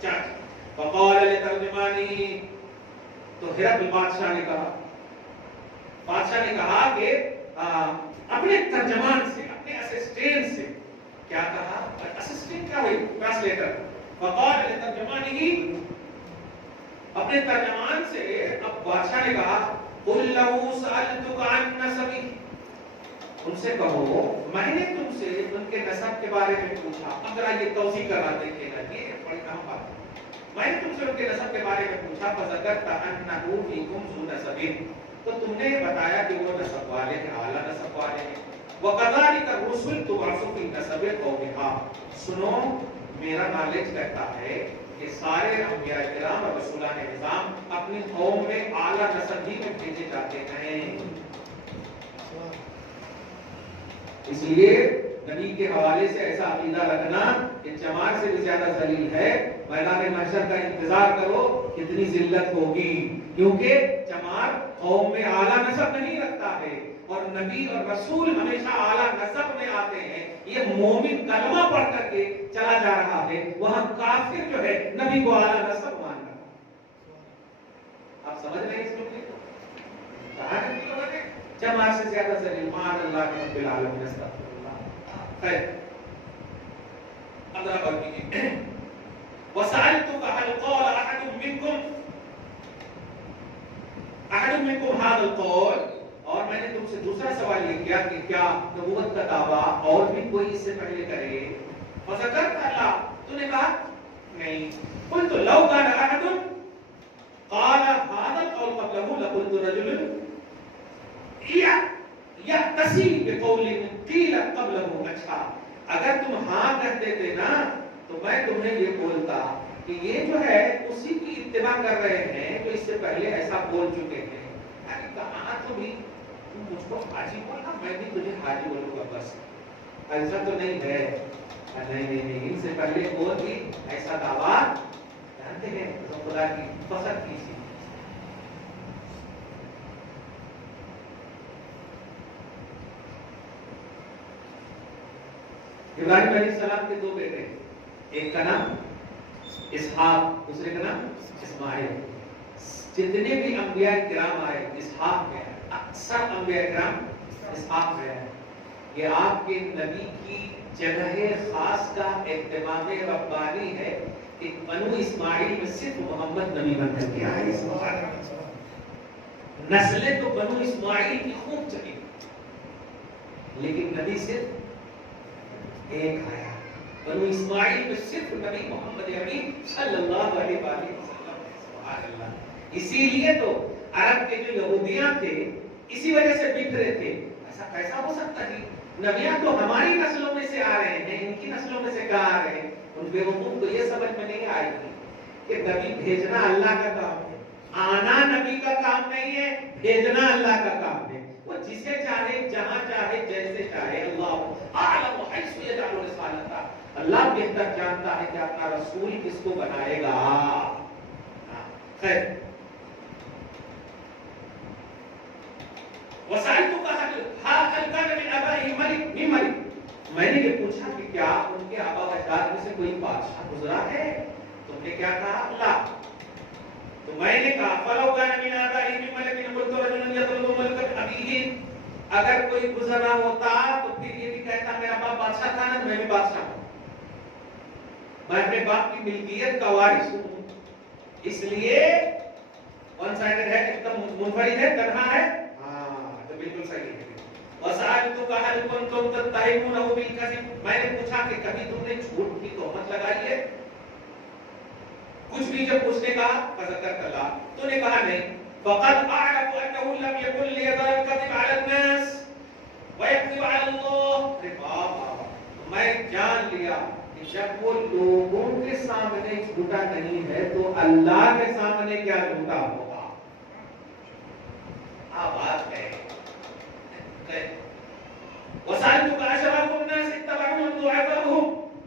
4 فقال لترجمانہ، تو ہرقل بادشاہ نے کہا کہ اپنے ترجمان سے، اپنے اسسٹنٹ سے، کیا کہا؟ اسسٹنٹ کیا ہوئی؟ ٹرانسلیٹر۔ فقال لترجمانہ، اپنے ترجمان سے اب بادشاہ نے کہا قل لو سألتك عن نسبه، ان سے کہو میں نے تم سے ان کے نسب کے بارے میں پوچھا. اب ذرا یہ توضیح کرا دیکھیے گا، یہ بڑی اہم بات ہے. میں نے تم سے ان کے نسب کے بارے میں پوچھا فذکرت انه فیکم ذو نسب، تو تم نے بتایا کہ وہ نسب والے ہیں، اعلیٰ نسب والے ہیں. وَكَذَلِكَ الرُّسُلُ تُبْعَثُ فِي نَسَبِ قَوْمِهَا، سنو میرا نالج کہتا ہے کہ سارے انبیاء کرام اور رسولان نظام اپنی قوم میں اعلیٰ نسب ہی میں بھیجے جاتے ہیں. اس لیے نبی کے حوالے سے ایسا عقیدہ رکھنا کہ چمار سے بھی زیادہ ذلیل ہے، میدان محشر کا انتظار کرو کتنی ذلت ہوگی، کیونکہ چمار قوم میں اعلیٰ نسب نہیں رکھتا ہے اور نبی اور رسول ہمیشہ اعلیٰ نسب میں آتے ہیں. یہ مومن کلمہ پڑھ کر کے چلا جا رہا ہے، وہاں کافر جو ہے نبی کو اعلیٰ نسب مان رہا ہے. آپ سمجھ رہے ہیں اس جملے کو؟ کہا نبی لوگوں نے چمار سے زیادہ ذلیل، معاذ اللہ رب العالمین، استغفر اللہ. خیر اب ذرا بات کیجیے. وَسَأَلْتُكَ هَلْ قَالَ أَحَدٌ مِّنكُمْ هَذَا الْقَوْلَ، اور میں نے تم سے دوسرا سوال یہ کیا کہ کیا نبوت کا دعویٰ اور بھی کوئی اس سے پہلے کرے؟ فذکرت اللہ، تو نے کہا نہیں. قلت لو كان أحد قال هذا القول قبله لقلت رجل يأتسي بقول قيل قبله. اچھا اگر تم ہاں کہتے تھے نا تو میں تمہیں یہ بولتا کہ یہ جو ہے اسی کی اتباع کر رہے ہیں جو اس سے پہلے ایسا بول چکے ہیں. کہاں تو بھی تم مجھ کو حاجی بولنا، میں بھی تجھے حاجی بولوں گا، بس ایسا تو نہیں ہے. نہیں، ان سے پہلے اور بھی ایسا دعویٰ جانتے ہیں تو خدا کی فخر کی سی. ابراہیم علیہ السلام کے دو بیٹے، ایک کا نام اسحاق، دوسرے کا نام اسماعیل. جتنے بھی انبیاء کرام آئے اسحاق میں آئے، اکثر انبیاء کرام اسحاق میں آئے. یہ آپ کے نبی کی جگہ خاص کا اہتمام ربانی ہے کہ بنو اسماعیل میں صرف محمد نبی بن کر کے آئے. نسلیں تو بنو اسماعیل کی خوب چلی لیکن نبی صرف ایک آیا. بنو اسماعیل میں صرف نبی محمد امین صلی اللہ علیہ وآلہ وسلم. سبحان اللہ. اسی لیے تو عرب کے جو یہودیاں تھے اسی وجہ سے بکھرے تھے. ایسا کیسا ہو سکتا ہے؟ نبیاں تو ہماری نسلوں میں سے آ رہے ہیں، ان کی نسلوں میں سے کہاں آ رہے ہیں؟ ان بیوقوف کو یہ سمجھ میں نہیں آئے گی کہ نبی بھیجنا اللہ کا کام ہے، آنا نبی کا کام نہیں ہے، بھیجنا اللہ کا کام ہے. وہ جسے چاہے جہاں چاہے جیسے چاہے، اللہ اعلم حیث یجعل رسالتہ، اللہ بہتر جانتا ہے کہ اپنا رسول کس کو بنائے گا. خیر وسألتك هل كان من آبائهم ملك، میں نے یہ پوچھا کہ کیا ان کے آبا و اجداد میں سے کوئی بادشاہ گزرا ہے؟ تم نے کیا کہا؟ اللہ. تو میں نے کہا فلو كان من آبائهم ملك قلت رجل يطلب ملكا أبيه، اگر کوئی گزرا ہوتا تو پھر یہ بھی کہتا میرا باپ بادشاہ تھا نا، میں بھی بادشاہ ہوں، میں اپنے باپ کی ملکیت کا وارث ہوں. اس لیے ون سائیڈڈ ہے، ایک دم منفرد ہے، تنہا ہے. بالکل صحیح ہے. وَسَأَلْتُكَ هَلْ كُنْتُمْ تَتَّهِمُونَهُ بِالْكَذِبِ، میں نے پوچھا کہ کبھی تم نے جھوٹ کی تہمت لگائی ہے؟ کچھ بھی جب اس نے کہا فذكرت اللہ، تو نے کہا نہیں. فَقَدْ أَعْرَفُ أَنَّهُ لَمْ يَكُنْ لِيَذَرَ الْكَذِبَ عَلَى النَّاسِ وَيَكْذِبَ عَلَى اللَّهِ. ارے بابا، میں جان لیا کہ جب وہ لوگوں کے سامنے جھوٹا نہیں ہے تو اللہ کے سامنے کیا جھوٹا ہوگا. بات ہے. وَسَأَلْتُكَ أَشْرَافُ النَّاسِ اتَّبَعُوا مَنْ ضُعَفَاءُهُمْ،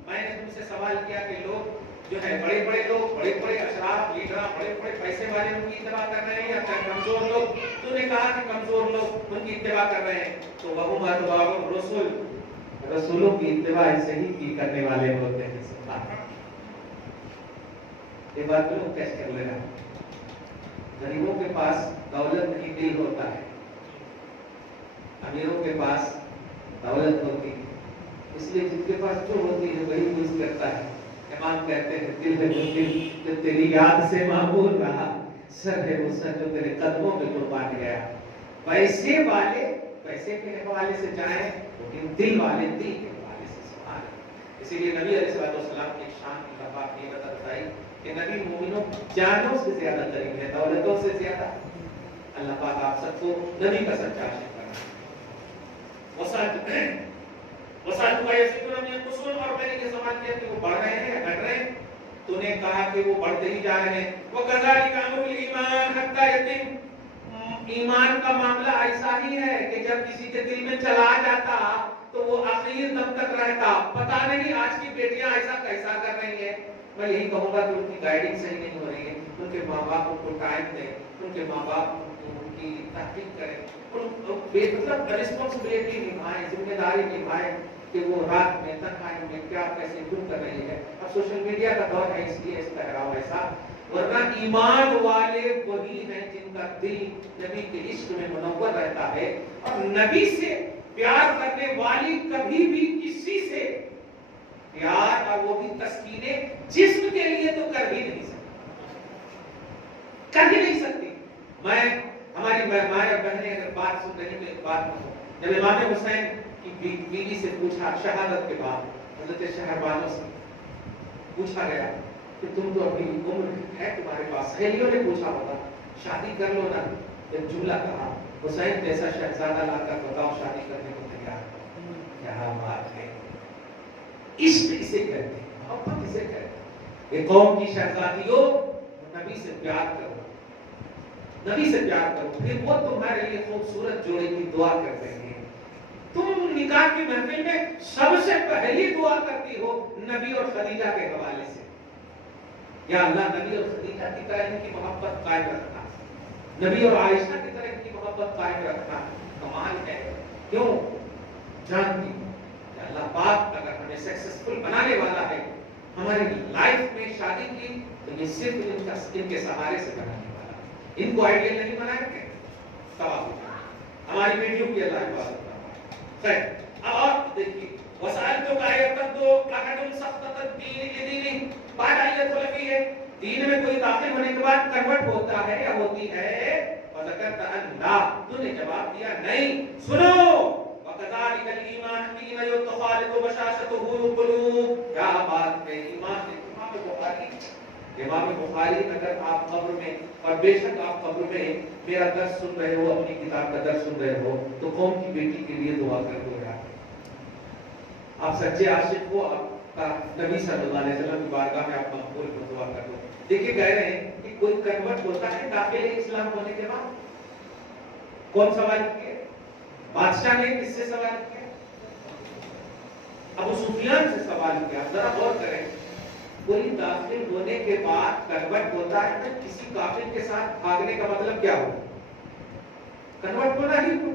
میں نے تم سے سوال کیا کہ لوگ جو ہے بڑے بڑے لوگ، بڑے بڑے اشراف، لیڈراں، بڑے بڑے پیسے والے ان کی اتباع کر رہے ہیں یا کمزور لوگ؟ تو نے کہا کہ کمزور لوگ ان کی اتباع کر رہے ہیں. تو وَهُمْ أَتْبَاعُ الرُّسُلِ، رسولوں کی اتباع صحیح کی کرنے والے ہوتے ہیں. یہ بات کو لوگ کیسے کر لینا. غریبوں کے پاس دولت نہیں دل ہوتا ہے، امیروں کے پاس دولت ہوتی ہے. اس لیے جن کے پاس جو ہوتی ہے وہی یوز کرتا ہے. امام کہتے ہیں دل ہے وہ دل جو تیری یاد سے معمور رہا، سر ہے وہ سر جو تیرے قدموں میں قربان گیا. پیسے والے پیسے کے حوالے سے جائیں، لیکن دل والے دل کے حوالے سے. سبحان اللہ. اسی لیے نبی علیہ السلام کی شان کی لفاف یہ بتائی کہ نبی مومنوں جانوں سے زیادہ قریب ہے، دولتوں سے زیادہ. اللہ پاک آپ سب کو نبی کا سچا عاشق بنائے. وسعت کا یہ ذکر میں قصور، اور میں نے یہ سوال کیا کہ وہ بڑھ رہے ہیں یا گھٹ رہے ہیں؟ تو نے کہا کہ وہ بڑھتے ہی جا رہے ہیں. وَكَذَلِكَ أَمْرُ الْإِيمَانِ حَتَّى يَتِمَّ. ایمان کا معاملہ ایسا ہی ہے کہ جب کسی کے دل میں چلا جاتا تو وہ آخر دم تک رہتا. پتہ نہیں آج کی بیٹیاں ایسا کیسا کر رہی ہیں. میں یہی کہوں گا کہ ان کی گائیڈنگ صحیح نہیں ہو رہی ہے. ان کے ماں باپ ان کو ٹائم دیں، ان کے ماں باپ ان کی تحقیق کریں، مطلب رسپانسبلٹی نبھائیں، ذمہ داری نبھائیں کہ وہ رات میں تنہائی میں کیا کیسے دور کر رہی ہے. اب سوشل میڈیا کا دور ہے، اس لیے اس طرح ایسا. ورنہ ایمان والے وہی ہیں جن کا دل نبی کے عشق میں منور رہتا ہے. اور نبی سے پیار کرنے والی کبھی بھی کسی سے پیار اور وہ بھی تسکینے جسم کے لیے تو کر ہی نہیں سکتی. میں ہماری مائیں اور بہنیں اگر بات سن رہی تو ایک بات کہوں. جب امام حسین کی بیوی سے پوچھا شہادت کے بعد، حضرت شہربانوں سے پوچھا گیا کہ تم تو ابھی عمر ہے تمہارے پاس، سہیلیوں نے پوچھا ہوگا شادی کر لو نا. جب جملہ کہا حسین جیسا شہزادہ لا کر بتاؤ شادی کرنے کو تیار. کیا بات ہے. عشق اسے کہتے ہیں، محبت اسے کہتے ہیں. یہ قوم کی شہزادیوں نبی سے پیار کرو، نبی سے پیار کرو، پھر وہ تمہارے لیے خوبصورت جوڑے کی دعا کرتے ہیں. تم نکاح کی محفل میں سب سے پہلی دعا کرتی ہو نبی اور خدیجہ کے حوالے سے. یا اللہ نبی اور خدیجہ کی طرح ان کی محبت قائم رکھنا، نبی اور عائشہ کی طرح ان کی محبت قائم رکھنا. کمال ہے. کیوں؟ جانتی کہ اللہ پاک اگر ہمیں سکسیسفل بنانے والا ہے ہماری لائف میں شادی کی تو یہ صرف ان کے سہارے سے بنانے والا. ان کو آئیڈیل نہیں بنائیں گے ثواب ہماری بیٹیوں کی اللہ عبادت. خیر اب آپ دیکھیے وسائل تو قائمت تو احد سخت الدین لدین. بات آئیے تو لگی ہے دین میں کوئی داخل ہونے کے بعد کنورٹ ہوتا ہے یا ہوتی ہے؟ وذکرت اللہ، تو نے جواب دیا نہیں. سنو وکذالک الایمان حین یتخالط بشاشته القلوب. کیا بات ہے. ایمان امام بخاری اگر آپ قبر میں، اور بے شک آپ قبر میں میرا درس سن رہے ہو، اپنی کتاب کا درس سن رہے ہو، تو قوم کی بیٹی کے لیے دعا کر دو یار. آپ سچے عاشق ہو، آپ نبی صلی اللہ علیہ وسلم کی بارگاہ میں آپ مقبول ہو، دعا کر دو. دیکھیے کہہ رہے ہیں کہ کوئی کنورٹ ہوتا ہے داخل اسلام ہونے کے بعد. کون سوال کیا؟ بادشاہ نے کس سے سوال کیا؟ ابو سفیان سے سوال کیا. ذرا غور کریں. کوئی داخل ہونے کے بعد کنورٹ ہوتا ہے تو کسی کافر کے ساتھ بھاگنے کا مطلب کیا ہو؟ کنورٹ ہونا ہی ہو.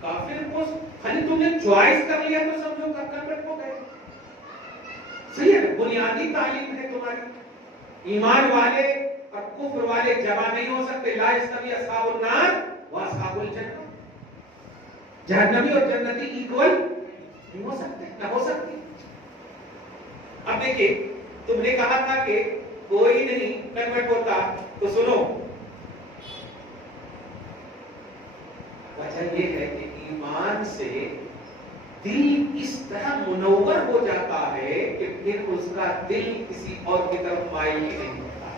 کافر کو خالی تم نے چوائس کر لیا تو سمجھو کنورٹ ہو گئے. صحیح ہے. بنیادی تعلیم ہے تمہاری. ایمان والے اور کفر والے جمع نہیں ہو سکتے. لا یستوی اصحاب النار واصحاب الجنہ. جہنمی اور جنتی ایکول نہیں ہو سکتے، نہ ہو سکتی. اب دیکھیں تم نے کہا تھا کہ کوئی نہیں کنورٹ ہوتا، تو سنو وجہ یہ ہے کہ ایمان سے دل اس طرح منور ہو جاتا ہے کہ پھر اس کا دل کسی اور کی طرف مائل ہی نہیں ہوتا.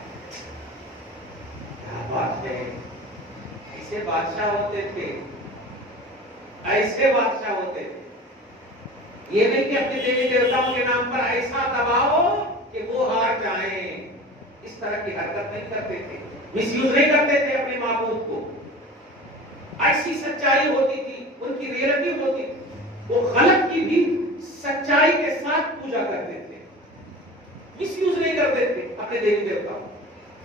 کیا بات ہے. ایسے بادشاہ ہوتے تھے، ایسے بادشاہ ہوتے تھے. یہ نہیں کہ اپنے دیوی دیوتاؤں کے نام پر ایسا دباؤ کہ وہ ہار جائیں. اس طرح کی حرکت نہیں کرتے تھے، مس یوز نہیں کرتے تھے اپنے معبود کو. ایسی سچائی ہوتی تھی، ان کی ریئلٹی ہوتی تھی. وہ غلط کی بھی سچائی کے ساتھ پوجا کرتے تھے، مس یوز نہیں کرتے تھے اپنے دیوی دیوتاؤں.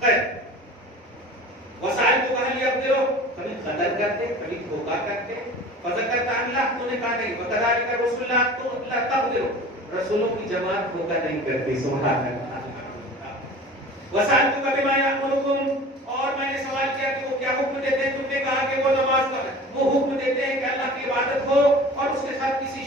خیر وسائل کو کہا لیا اب کبھی قدر کرتے، کبھی دھوکا کرتے. فذکرت اللہ، تو نے کہا نہیں. وکذالک رسول اللہ، تو اللہ تقدر رسولوں کی جماعت دھوکا نہیں کرتی. سبحان اللہ. وسائل کو کبھی ما یامرکم، اور میں نے سوال کیا کہ وہ کیا حکم دیتے ہیں. تم نے کہا کہ وہ نماز کا وہ حکم دیتے ہیں کہ اللہ کی عبادت ہو اور اس کے ساتھ کسی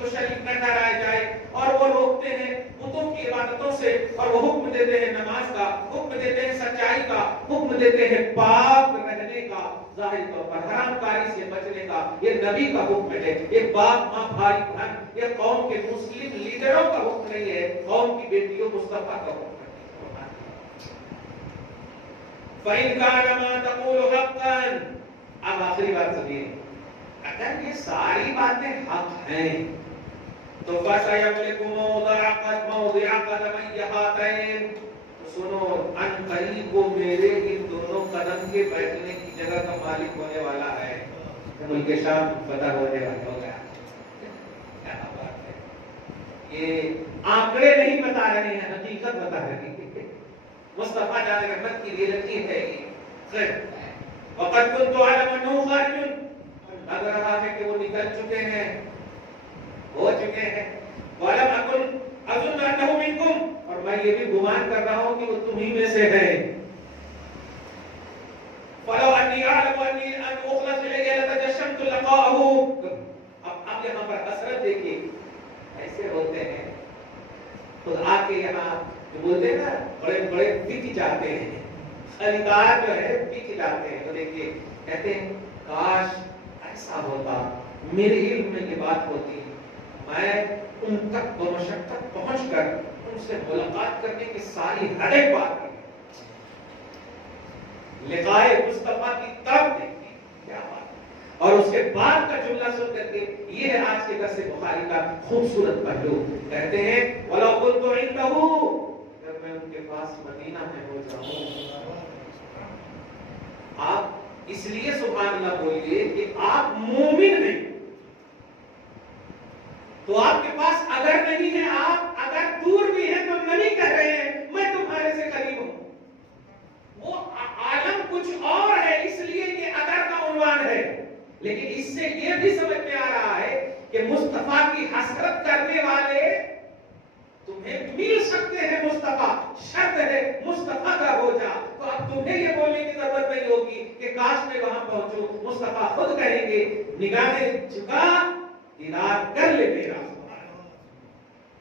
کو شریک نہ ٹھہرایا جائے، اور وہ روکتے ہیں بتوں کی عبادتوں سے، اور وہ حکم دیتے ہیں نماز کا، حکم دیتے ہیں سچائی کا، حکم دیتے ہیں پاک رہنے کا، ظاہر طور پر حرام کاری سے بچنے کا۔ یہ نبی کا حکم ہے، یہ باپ ماں بھائی بہن، یہ قوم کے مسلم لیڈروں کا حکم نہیں ہے، قوم کی بیٹیوں مصطفیٰ کا حکم ہے۔ فَإِنْ كَانَ مَا تَقُولُ حَقًّا، اب آخری بات سنیے، اگر یہ ساری باتیں حق ہیں تو فَسَيَمْلِكُ مَوْضِعَ قَدَمَيَّ هَاتَيْنِ، سنو ان قریب وہ میرے ان دونوں قدم کے بیٹھنے کی جگہ کا مالک ہونے والا ہے، ملک شام فتح ہونے والا ہوگا۔ کیا بات ہے، یہ آنکڑے نہیں بتا رہے ہیں، حقیقت بتا رہے ہیں۔ مصطفیٰ جان رحمت کی ریئلٹی ہے یہ۔ خیر، وقت كنت أعلم أنه خارج، لگ رہا ہے کہ وہ نکل چکے ہیں، ہو چکے ہیں۔ وَلَمْ أَكُنْ أَظُنُّ أَنَّهُ مِنْكُمْ، اور میں یہ بھی گمان کر رہا ہوں کہ وہ تمہیں میں سے ہے۔ فَلَوْ أَنِّي أَعْلَمُ أَنِّي أَنْ أُخْلَصُ إِلَيْهِ لَتَجَشَّمْتُ لَقَاءَهُ۔ اب یہاں پر حسرت دیکھیے، ایسے ہوتے ہیں خود آ کے یہاں بولتے ہیں نا، بڑے بڑے بک جاتے ہیں، خریدار جو ہے بک جاتے ہیں، تو دیکھیے کہتے ہیں کاش ایسا ہوتا، میرے علم میں یہ بات ہوتی، میں ان تک بمشقت پہنچ کر ان سے ملاقات کرنے کی ساری حدیں پار کر لقائے مصطفیٰ کی طرف دیکھتی، کیا بات، اور اس کے بعد کا جملہ سن کر کے یہ ہے آج کے درس بخاری کا خوبصورت پہلو۔ کہتے ہیں وَلَوْ كُنْتُ عِنْدَهُ، جب میں ان کے پاس مدینہ میں ہو جاؤں۔ آپ اس لیے سبحان اللہ بولیے کہ آپ مومن ہیں، تو آپ کے پاس اگر نہیں ہے، آپ اگر دور بھی ہیں تو نبی کہہ رہے ہیں میں تمہارے سے قریب ہوں۔ وہ عالم کچھ اور ہے، اس لیے یہ اگر کا عنوان ہے، لیکن اس سے یہ بھی سمجھ میں آ رہا ہے کہ مصطفیٰ کی حسرت کرنے والے تمہیں مل سکتے ہیں، مصطفیٰ شرط ہے مصطفیٰ کا ہو جا، تو اب تمہیں یہ بولنے کی ضرورت نہیں ہوگی کہ کاش میں وہاں پہنچوں، مصطفیٰ خود کہیں گے نگاہیں جھکا دیدار کر لے میرا،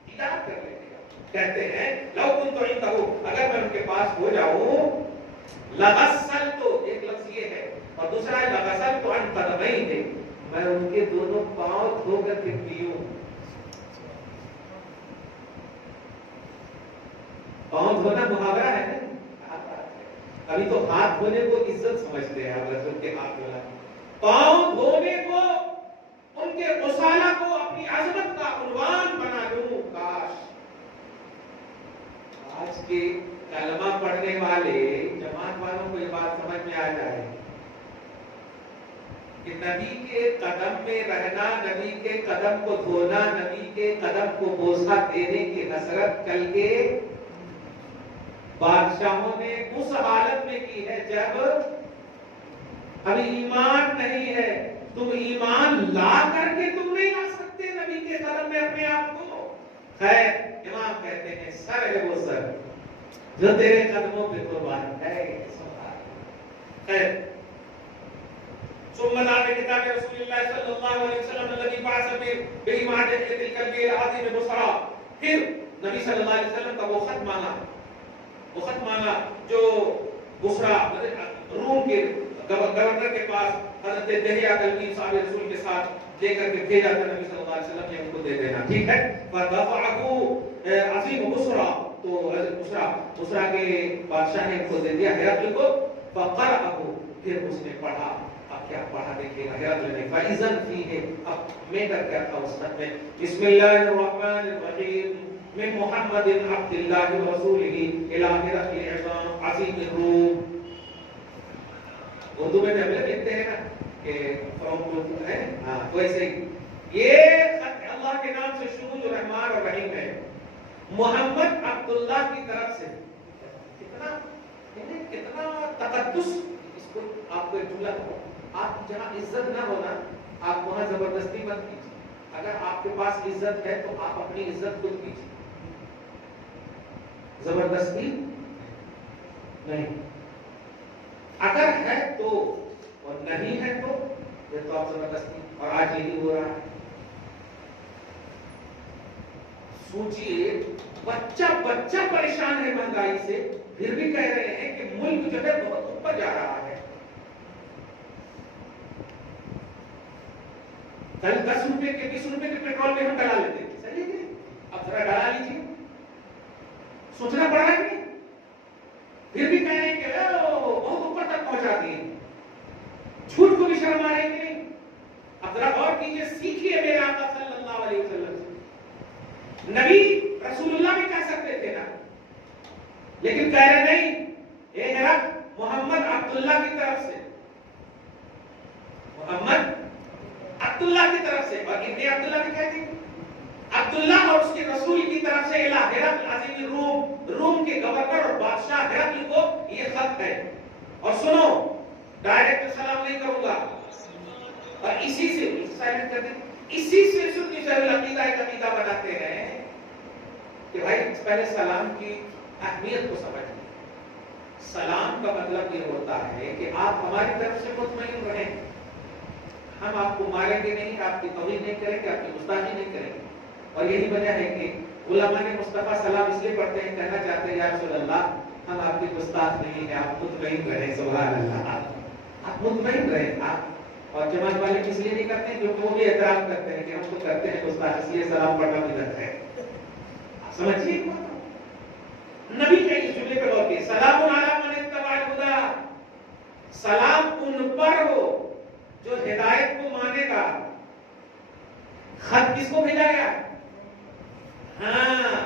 دیدار کر لے میرا۔ کہتے ہیں لو كنت عنده، اگر میں ان کے پاس ہو جاؤں، لغسلت، ایک لفظ یہ ہے، اور دوسرا ہے لغسلت عن قدميه، میں ان کے دونوں پاؤں دھو کر کے پیوں۔ پاؤں دھونا محاورہ ہے نا، ابھی تو ہاتھ دھونے کو عزت سمجھتے ہیں، اب رسول کے ہاتھ دھونا، پاؤں دھونے کو، ان کے غسالہ کو اپنی عظمت کا عنوان بنا لوں۔ کاش آج کے کلمہ پڑھنے والے جماعت والوں کو یہ بات سمجھ میں آ جائے کہ نبی کے قدم میں رہنا، نبی کے قدم کو دھونا، نبی کے قدم کو بوسہ دینے کی حسرت کل کے بادشاہوں نے اس حالت میں کی ہے جب ابھی ایمان نہیں ہے۔ تم ایمان لا کر کے تم نہیں لا سکتے نبی کے قدم میں اپنے آپ کو۔ خیر، امام کہتے ہیں سر ہے وہ سر جو تیرے قدموں پہ قربان ہے۔ خیر، ثم لا بكتاب رسول الله صلى الله عليه وسلم الذي بعث بإمادة تلك الليلة العظيم بصرى، پھر نبی صلی اللہ علیہ وسلم کا وہ خط مانگا جو بصرہ روم کے گورنر کے پاس حضرت دہیہ کلبی صاحب رسول کے ساتھ لے کر کے بھیجا تھا نبی صلی اللہ علیہ وسلم نے ان کو دے دینا، ٹھیک ہے۔ فدفعه عظیم بصرہ، تو بصرہ کے بادشاہ نے ان کو دے دیا ہرقل کو۔ فقرأه، پھر اس نے پڑھا، اب کیا پڑھا دیکھیے گا ہرقل نے، فإذن فیہ، اب میٹر کیا تھا اس خط میں، بسم اللہ الرحمن الرحیم من محمد عبد اللہ ورسولہ الی ہرقل عظیم الروم۔ اردو میں ہم لکھتے ہیں نا کہ ویسے ہی یہ خط اللہ کے نام سے شروع جو رحمان اور رحیم ہے، محمد عبداللہ کی طرف سے۔ کتنا تقدس، اس کو آپ کو ایک جملہ کہو، آپ جہاں عزت نہ ہونا آپ وہاں زبردستی مت کیجیے، اگر آپ کے پاس عزت ہے تو آپ اپنی عزت خود کیجیے، زبردستی نہیں، اگر ہے تو اور نہیں ہے تو یہ تو آپ زبردستی، اور آج یہی ہو رہا ہے۔ سوچئے بچہ پریشان ہے مہنگائی سے، پھر بھی کہہ رہے ہیں کہ ملک جو ہے بہت اوپر جا رہا ہے. کل 10 روپے کے 20 روپے کے پیٹرول میں ہم ڈلا لیتے ہیں، صحیح ہے؟ اب ذرا ڈلا لیجیے، سوچنا پڑ رہا ہے کہ پھر بھی کہہ رہے ہیں کہ بہت اوپر تک پہنچا دیے. جھوٹ کو بھی شرم آ رہی نہیں. اب ذرا غور کیجیے، سیکھیے میرے آقا صلی اللہ علیہ وسلم سے. نبی رسول اللہ بھی کہہ سکتے تھے نا، لیکن کہہ رہے نہیں، اے حضرت محمد عبداللہ کی طرف سے، محمد عبداللہ کی طرف سے، اور ابن عبداللہ بھی کہتے ہیں عبداللہ اور اس کے رسول کی طرف سے الہ ہرقل عظیم روم کے گورنر اور بادشاہ ہرقل کو یہ خط ہے. اور سنو، ڈائریکٹ سلام نہیں کروں گا، اور اسی سے سائلنٹ کر دیں، اسی سے سنی شرح العقیدہ ایک عقیدہ بناتے ہیں کہ بھائی پہلے سلام کی اہمیت کو سمجھیں. سلام کا مطلب یہ ہوتا ہے کہ آپ ہماری طرف سے مطمئن رہیں، ہم آپ کو ماریں گے نہیں، آپ کی توہین نہیں کریں گے، آپ کی گستاخی نہیں کریں گے. اور یہی وجہ ہے کہ علماء نے مصطفیٰ سلام اس لیے پڑھتے ہیں، کہنا چاہتے ہیں یا رسول اللہ ہم آپ کی گستاخ نہیں ہیں، آپ مطمئن رہیں. سبحان اللہ، آپ مطمئن رہیں. آپ اور جماعت والے اس لیے نہیں کرتے ہیں کیونکہ وہ بھی اعتراف کرتے ہیں کہ ہم تو کرتے ہیں گستاخ، اس لیے سلام پڑھنا بدعت ہے. سمجھیے نبی کے اس جملے پہ غور کیجیے، سلام علی من اتبع الہدی، سلام ان پر ہو جو ہدایت کو مانے گا. خط کس کو بھیجا گیا؟ ہاں،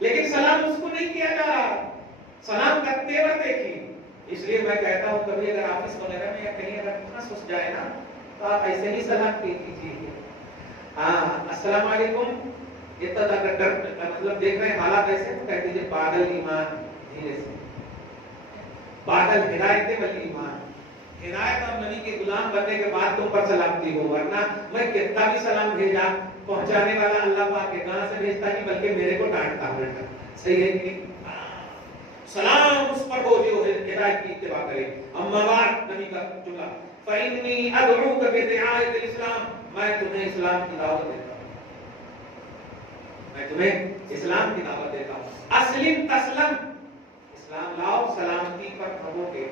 لیکن سلام اس کو نہیں کیا جا رہا. سلام کا تیور دیکھیے. اس لیے میں کہتا ہوں کبھی اگر آفس وغیرہ میں یا کہیں اگر پھنس اس جائے نا تو آپ ایسے ہی سلام کیجیے. ہاں السلام علیکم. اتنا اگر مطلب دیکھ رہے ہیں حالات ایسے تو کہہ دیجیے بادل ایمان، دھیرے سے بادل ہدایت ولی ایمان. ہدایت اور نبی کے غلام بننے کے بعد تم پر سلامتی ہو، ورنہ میں کتنا بھی سلام بھیجا پہنچانے والا اللہ پاک کے کہاں سے بھیجتا نہیں بلکہ میرے کو ڈانٹتا الٹا. صحیح ہے کہ سلام اس پر ہو جو ہدایت کی اتباع کرے. اما بعد، نبی کا جملہ، فإنی ادعوک بدعایت الاسلام، میں تمہیں اسلام کی دعوت دیتا ہوں، میں تمہیں اسلام کی دعوت دیتا ہوں. اسلم تسلم، اسلام لاؤ سلامتی پر رہو گے.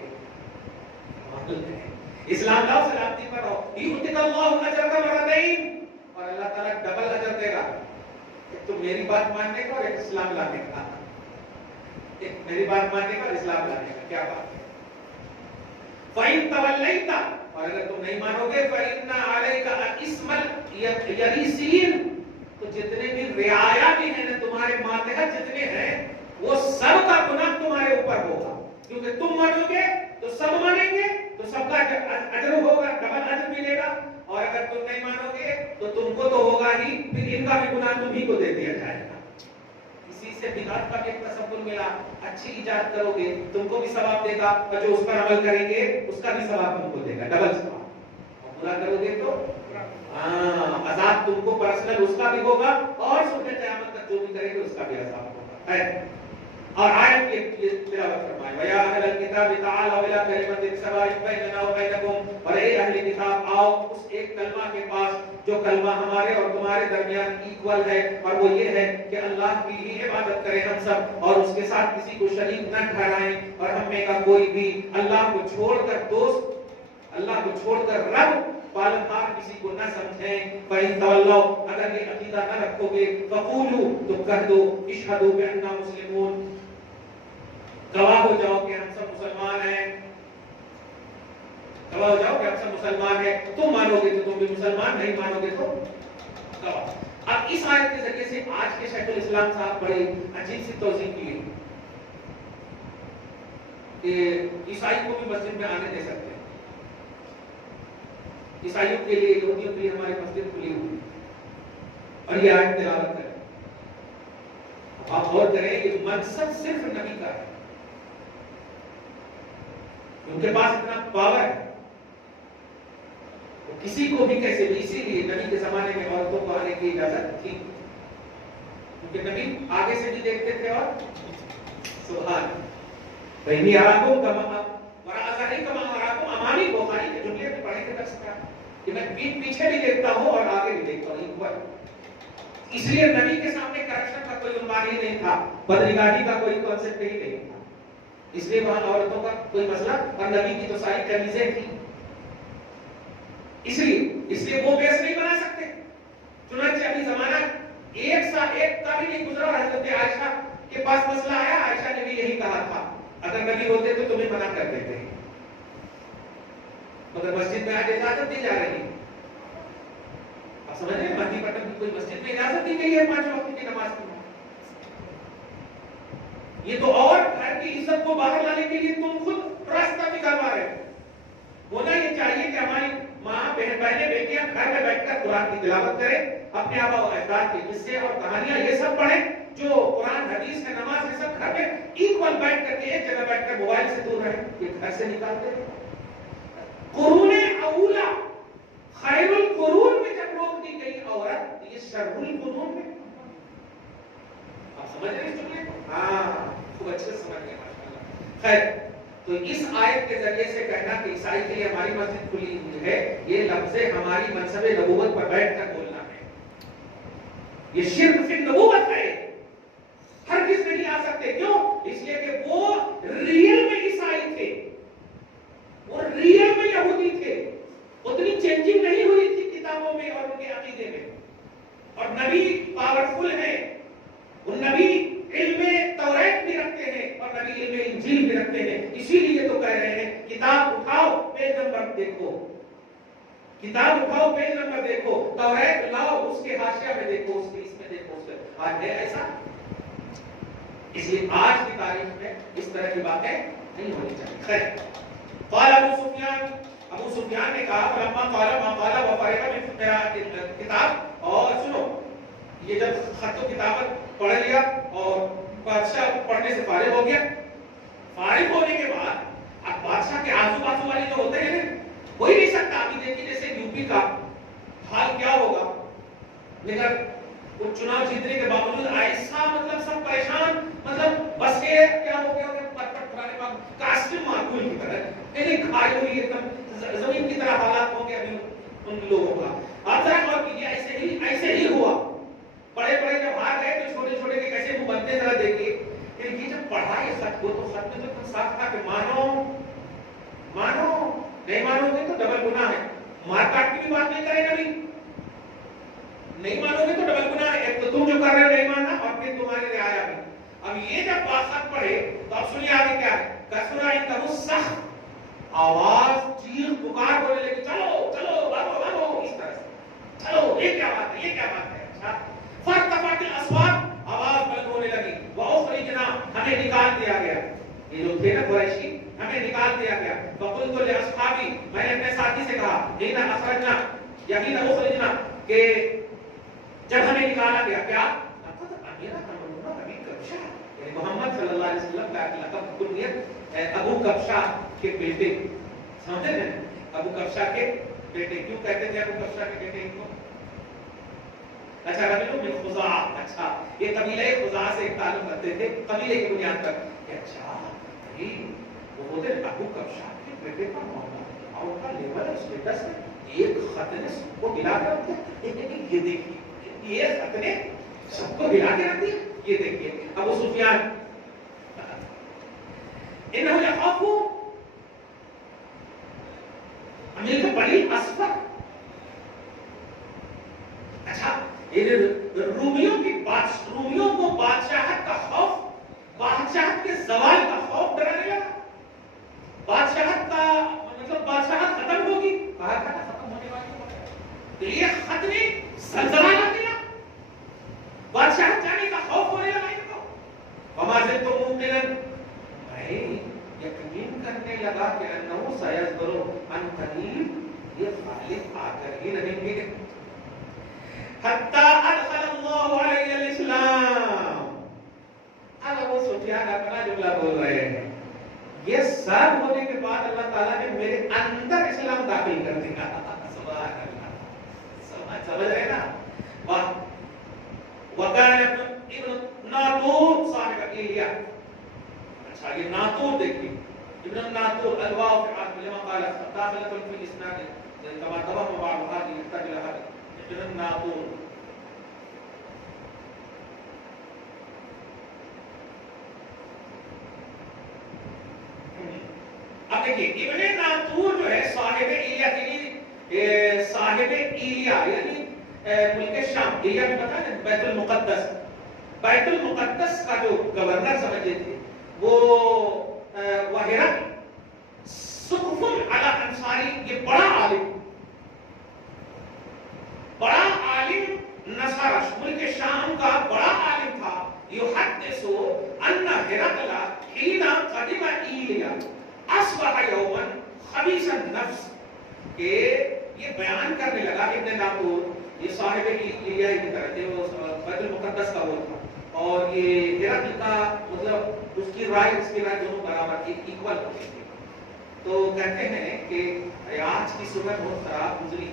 اسلام لاؤ سلامتی پر رہو. یؤتک اللہ اجرک مرتین، اور اللہ تعالیٰ ڈبل اجر دے گا. ایک تو میری بات ماننے کا اور ایک اسلام لانے کا. ایک میری بات ماننے کا اور اسلام لانے کا. کیا بات ہے؟ فَإِن تَوَلَّيْتَ، اور اگر تم نہیں مانو گے فَإِنَّ عَلَيْكَ إِثْمَ الْيَرِثِينَ، تو جتنے بھی رعایا بھی ہیں نا تمہارے ماتحت جتنے ہیں وہ سب کا گناہ تمہارے اوپر ہوگا. کیونکہ تم مانو گے تو سب مانیں گے، تو سب کا اجر ہوگا، ڈبل اجر ملے گا. اور اگر تم نہیں مانو گے تو تم کو تو ہوگا ہی، پھر ان کا بھی گناہ تمہیں کو دے دیا جائے گا. اسی سے بدعت کا بھی ایک تصور ملا. اچھی ایجاد کرو گے تم کو بھی ثواب دے گا، اور جو اس پر عمل کریں گے اس کا بھی ثواب تم کو دے گا، ڈبل ثواب. اور برا کرو گے تو عذاب تم کو پرسنل اس کا بھی ہوگا، اور صبح قیامت تک جو بھی کرے گا اس کا بھی عذاب ہوگا. ہے اور آیت کی تلاوت فرمائے، وَيَا أَهْلَ الْكِتَابِ تَعَالَوْا إِلَىٰ كَلِمَةٍ سَوَاءٍ بَيْنَنَا وَبَيْنَكُمْ، اور اے اہل کتاب آؤ اس ایک کلمہ کے پاس جو کلمہ ہمارے اور تمہارے درمیان ایکول ہے، اور وہ یہ ہے کہ اللہ کی ہی عبادت کریں ہم سب، اور اس کے ساتھ کسی کو شریک نہ ٹھہرائیں، اور ہم میں کا کوئی بھی اللہ کو چھوڑ کر دوست، اللہ کو چھوڑ کر رب پالنہار کسی کو نہ سمجھیں. فَإِن تَوَلَّوْا، اگر یہ عقیدہ نہ رکھو گے، فَقُولُوا، تو کہہ دو، اشہدوا بِأَنَّا مُسْلِمُونَ، گواہ ہو جاؤ کہ ہم سب مسلمان ہیں. گواہ ہو جاؤ کہ ہم سب مسلمان ہیں. تم مانو گے تو تم بھی مسلمان، نہیں مانو گے تو گواہ. اب اس آیت کے ذریعے سے آج کے شیخ الاسلام صاحب بڑے عجیب سی توضیح کی کہ عیسائی کو بھی مسجد میں آنے دے سکتے ہیں. عیسائیوں کے لیے، یہودیوں کے لیے ہماری مسجد کھلی ہوئی، اور یہ آیت تلاوت کریں. آپ غور کریں کہ منصب صرف نبی کا ہے، ان کے پاس اتنا پاور ہے، وہ کسی کو بھی کیسے بھی. اسی لیے نبی کے زمانے میں عورتوں کو آنے کی اجازت تھی، کیونکہ نبی آگے سے بھی دیکھتے تھے. اور سبحان بہنی آراکم کما ورازہی کما آراکم، امامی بخاری کے جملے میں پڑھے کے کر سکتا کہ میں پیچھے بھی دیکھتا ہوں اور آگے بھی دیکھتا ہوں. اس لیے نبی کے سامنے کرپشن کا کوئی عنوان ہی نہیں تھا، بدنگاہی کا کوئی کانسیپٹ ہی نہیں تھا، اس لیے وہاں عورتوں کا کوئی مسئلہ، اور نبی کی تو ساری قمیضیں تھیں، اس لیے وہ بیس نہیں بنا سکتے۔ چنانچہ ابھی زمانہ ایک سال ایک کا بھی نہیں گزرا اور حضرت عائشہ کے پاس مسئلہ آیا، عائشہ نے بھی یہی کہا تھا اگر نبی ہوتے تو تمہیں منع کر دیتے ہیں، مگر مسجد میں آج اجازت دی جا رہی ہے۔ آپ سمجھ رہے ہیں مہدی پٹن کی کوئی مسجد میں اجازت دی گئی ہے 5 وقت کی نماز کی؟ یہ تو اور گھر کی عزت کو باہر لانے کے لیے تم خود راستہ نکالوا رہے ہو۔ ہونا یہ چاہیے کہ ہماری ماں بہنیں بیٹیاں گھر میں بیٹھ کر قرآن کی تلاوت کریں، اپنے آبا و اجداد کے قصے اور کہانیاں یہ سب پڑھیں، جو قرآن حدیث ہے نماز یہ سب گھر میں ایکول بیٹھ کر کے ایک جگہ بیٹھ کر موبائل سے دور رہیں، یہ گھر سے نکالتے ہیں۔ قرون اولا خیر القرون میں جب روک دی گئی عورت، یہ شر القرون میں، آپ سمجھ رہے ہیں چلیے؟ ہاں خوب اچھے سے سمجھ گئے ماشاءاللہ۔ خیر، تو اس آیت کے ذریعے سے کہنا کہ عیسائی کے لیے ہماری مسجد کھلی ہوئی ہے، یہ لفظ ہماری منصب نبوت پر بیٹھ کر بولنا ہے، یہ شرک فی نبوت ہے، ہر کس نہیں آ سکتے۔ کیوں؟ اس لیے کہ وہ ریئل میں عیسائی تھے، وہ ریئل میں یہودی تھے، اتنی چینجنگ نہیں ہوئی تھی کتابوں میں اور ان کے عقیدے میں، اور نبی پاورفل ہیں، ان نبی علم توریت بھی رکھتے ہیں اور نبی علم انجیل بھی رکھتے ہیں، اسی لیے تو کہہ رہے ہیں کتاب اٹھاؤ پیج نمبر دیکھو، کتاب اٹھاؤ پیج نمبر دیکھو، توریت لاؤ اس کے حاشیہ میں دیکھو، اس کے اس میں دیکھو، اس میں آج ہے ایسا؟ اس لیے آج کی تاریخ میں اس طرح کی باتیں نہیں ہونی چاہیے۔ خیر، قال ابو سفیان نے کہا فلما قال ما قال وفارغ من قراءۃ الکتاب، اور سنو یہ جب خط و کتابت پڑھ لیا اور بادشاہ پڑھنے سے فارغ ہو گیا، فارغ ہونے کے بعد اب بادشاہ کے آزو بازو والے جو ہوتے ہیں ہو ہی نہیں سکتا، ابھی دیکھیے جیسے یو پی کا حال کیا ہوگا، لیکن وہ چناؤ جیتنے کے باوجود ایسا مطلب سب پریشان، مطلب بس یہ کیا ہو گیا پرپٹ پرانے بعد کاسٹم معقول کی طرح یعنی کھائی ہوئی ایک دم زمین کی طرح حالات ہوں گے ابھی ان لوگوں کا۔ آپ ذرا غور کیجیے، ایسے ہی ہوا، بڑے بڑے جب ہار گئے تو چھوٹے چھوٹے کے کیسے منہ بنتے ذرا دیکھیے، یہ جب پڑھا یہ خط کو تو خط میں تو صاف تھا کہ مانو نہیں مانو گے تو ڈبل گناہ ہے، مار کاٹ کی بھی بات نہیں کرے گا، نہیں مانو گے تو ڈبل گناہ ہے، ایک تو تم جو کر رہے ہو نہیں ماننا اور پھر تمہارے رعایا بھی۔ اب یہ جب خط پڑھے تو اب سنیے آگے کیا ہے، کسرا انتہو سخت آواز چیخ پکار ہونے لگی، چلو چلو بھاگو بھاگو، اس طرح سے چلو، یہ کیا بات ہے، یہ کیا بات ہے، اچھا فارتفعت الاصوات، آواز بلند ہونے لگی، واخرجنا، ہمیں نکال دیا گیا، یہ جو تھے نا قریشی، ہمیں نکال دیا گیا، فقلت لاصحابی، میں نے اپنے ساتھی سے کہا، حین اخرجنا یا حین اخرجنا، کہ جب ہمیں نکالا گیا، کیا محمد صلی اللہ علیہ وسلم کا لقب کنیت ابو کبشہ کے بیٹے، سمجھے ہیں ابو کبشہ کے بیٹے، کیوں کہتے تھے ابو کبشہ کے بیٹے ان کو؟ اچھا رجل من خزاعہ، اچھا یہ قبیلہ خزاعہ سے ایک تعلق رکھتے تھے قبیلے کی بنیاد پر، اچھا وہ ہوتے ابو کبشہ کے بیٹے کا معاملہ اور ان کا لیول اسٹیٹس ہے، ایک خط نے سب کو ہلا کے رکھ دیا، یہ دیکھیے یہ خط نے سب کو ہلا کے رکھ دیا، یہ دیکھیے ابو سفیان انہو یخافو امیر کے بڑی اسفر، اچھا رومیوں کو بادشاہت کا خوف، بادشاہت کے زوال کا خوف ڈرانے لگا، بادشاہت کا مطلب بادشاہت ختم ہوگی، کہا تھا ختم ہونے والی، تو یہ خط نے زلزلہ لا دیا، بادشاہت جانے کا خوف ہونے لگا ان کو، وما زلتم موقنا، بھائی یقین کرنے لگا کہ انہو سیصدر عن قریب، یہ غالب آ کر ہی رہیں گے، حتی ادخل اللہ علیہ الاسلام، اب ابو سفیان اپنا جملہ بول رہے ہیں، یہ سب ہونے کے بعد اللہ تعالیٰ نے میرے اندر اسلام داخل کر دیا، سبحان اللہ، سمجھ رہے نا، واہ، وکان ابن ناطور صاحب ایلیا، اچھا یہ ناطور دیکھیے، ابن ناطور الواو فی عاصم لما قال داخلۃ فی الاسناد کما تبع بعض هذه التجلہ، ابن ناطور اب دیکھیے ابن ناطور جو ہے صاحب ایلیا یعنی ملک شام، ایلیا بھی پتا ہے بیت المقدس، بیت المقدس کا جو گورنر سمجھے تھے وہ ہرقل سقف علی انصاری، یہ بڑا عالم نصارى ملک شام کا بڑا عالم تھا، یحدث ان ہرقل حين قدم ایلیا اصبح یوما خبیث النفس، کہ یہ بیان کرنے لگا ابن ناطور، یہ صاحب ایلیا کی طرح تھے، وہ بیت المقدس کا وہ تھا، اور یہ ہرقل کا مطلب اس کی رائے اس کی رائے دونوں برابر تھی، ایکول ہوتی تھی. تو کہتے ہیں کہ آج کی صبح بہت خراب گزری،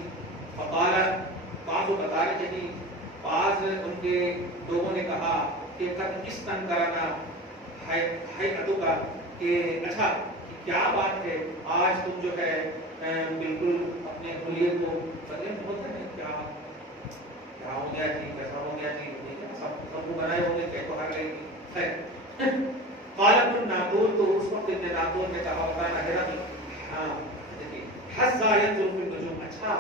فقال بعض بتا رہے تھے، بعض ان کے لوگوں نے کہا کہ قد استنکرنا حیاتو کا، کہ اچھا کیا بات ہے آج تم جو ہے بالکل اپنے حلیے کو بدلے بولتے ہیں، کیا ہو گیا جی، کیسا ہو گیا جی، سب کو بنائے ہوں گے کہ تو ہر لیں گی. خیر قال ابن ناطور، تو اس وقت ابن ناطور نے کہا ہوگا ہرقل، ہاں دیکھیے حظا ينظر في النجوم، اچھا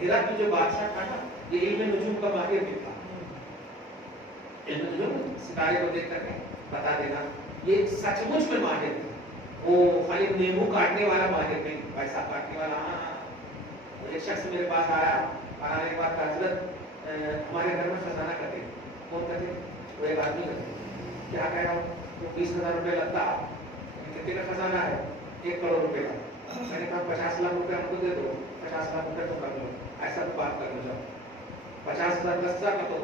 ہرقل جو بادشاہ تھا نا یہ علم نجوم کا ماہر بھی تھا، علم نجوم ستارے کو دیکھ کر کے بتا دینا، یہ سچ مچ میں ماہر تھا، وہ خالی نیمبو کاٹنے والا ماہر نہیں، پیسہ کاٹنے والا. ایک شخص میرے پاس آیا، آنے کے بعد حضرت ہمارے گھر میں خزانہ کرتے، کون کرتے؟ وہ ایک آدمی کرتے. کیا کہہ رہا ہوں؟ 20,000 روپے لگتا، کتنے کا خزانہ ہے؟ 1 کروڑ روپے کا. میں نے کہا 50 لاکھ روپے ہم کو دے دو، 50 لاکھ روپے تو کر لو، ایسا تو بات کر لو، جاؤ 50,000 10,000 کا تو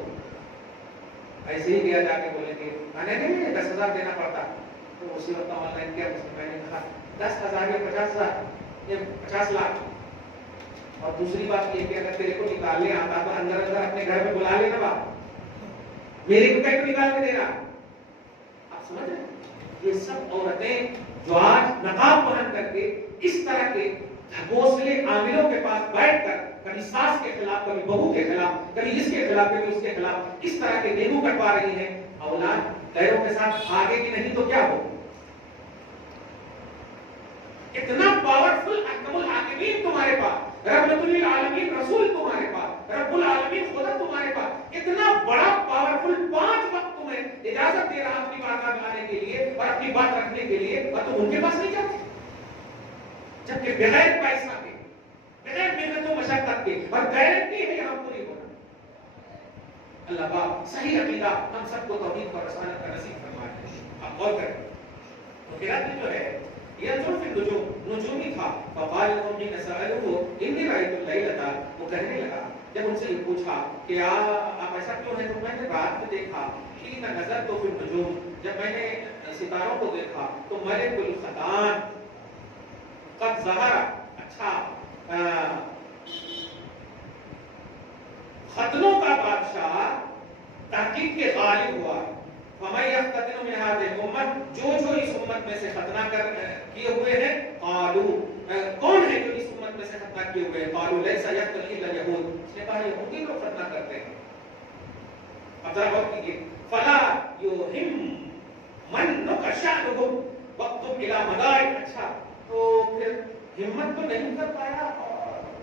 ایسے ہی دیا جا کے بولیں گے نہیں 10,000 دینا پڑتا. تو اسی وقت آن لائن کیا میں نے کہا 10,000 یا 50,000 یہ 50 لاکھ. اور دوسری بات یہ کہ اگر تیرے کو نکالنے آتا تو اندر اندر اپنے گھر میں بلا لینا باپ، میرے کو کہیں نکال کے دینا. آپ سمجھ رہے ہیں؟ یہ سب عورتیں جو آج نقاب پہن کر کے اس طرح کے گھوسلے عاملوں کے پاس بیٹھ کر کبھی ساس کے خلاف، کبھی بہو کے خلاف، کبھی اس کے خلاف، کبھی اس کے خلاف اس طرح کے نیبو کٹوا رہی ہیں، اولاد غیروں کے ساتھ آگے کی نہیں تو کیا ہو. اتنا پاورفل احکم الحاکمین تمہارے پاس، رحمت للعالمین رسول تمہارے پاس، رب العالمین خدا تمہارے پاس، اتنا بڑا پاورفل 5 وقت تمہیں اجازت دے رہا اپنی بات آنے کے لیے اور اپنی بات رکھنے کے لیے، اور تم ان کے پاس نہیں جاتے، جبکہ بغیر پیسہ کے، بغیر محنت و مشقت کے، اور گارنٹی ہے یہاں پوری ہونا. اللہ پاک صحیح عقیدہ ہم سب کو توحید اور رسالت کا نصیب فرمائے. آپ غور کریں تو ہرقل جو ہے ينظر في النجوم، نجومی تھا. فقال لهم حين سألوه إني رأيت الليلة، وہ کہنے لگا جب ان سے یہ پوچھا کہ آپ ایسا کیوں ہے، تو میں نے رات میں دیکھا، حين نظرت في النجوم، جب میں نے ستاروں کو دیکھا تو ملک الختان قد ظہر، اچھا ختنوں کا بادشاہ تحقیق کے غالب ہوا. فَمَن يَخْتَتِنُ مِنْ هَٰذِهِ الْأُمَّةِ، جو اس امت میں سے ختنہ کیے ہوئے ہیں، قالوا کون ہے جو اس امت میں سے ختنہ کیے ہوئے ہیں؟ قالوا لَيْسَ يَخْتَتِنُ إِلَّا الْيَهُودُ، اس نے کہا یہودی لوگ ختنہ کرتے ہیں. اب ذرا غور کیجیے، فَلَا يُهِمَّنَّكَ شَأْنُهُمْ وَاكْتُبْ إِلَىٰ مَدَائِنِ، اچھا تو پھر ہمت تو نہیں کر پایا،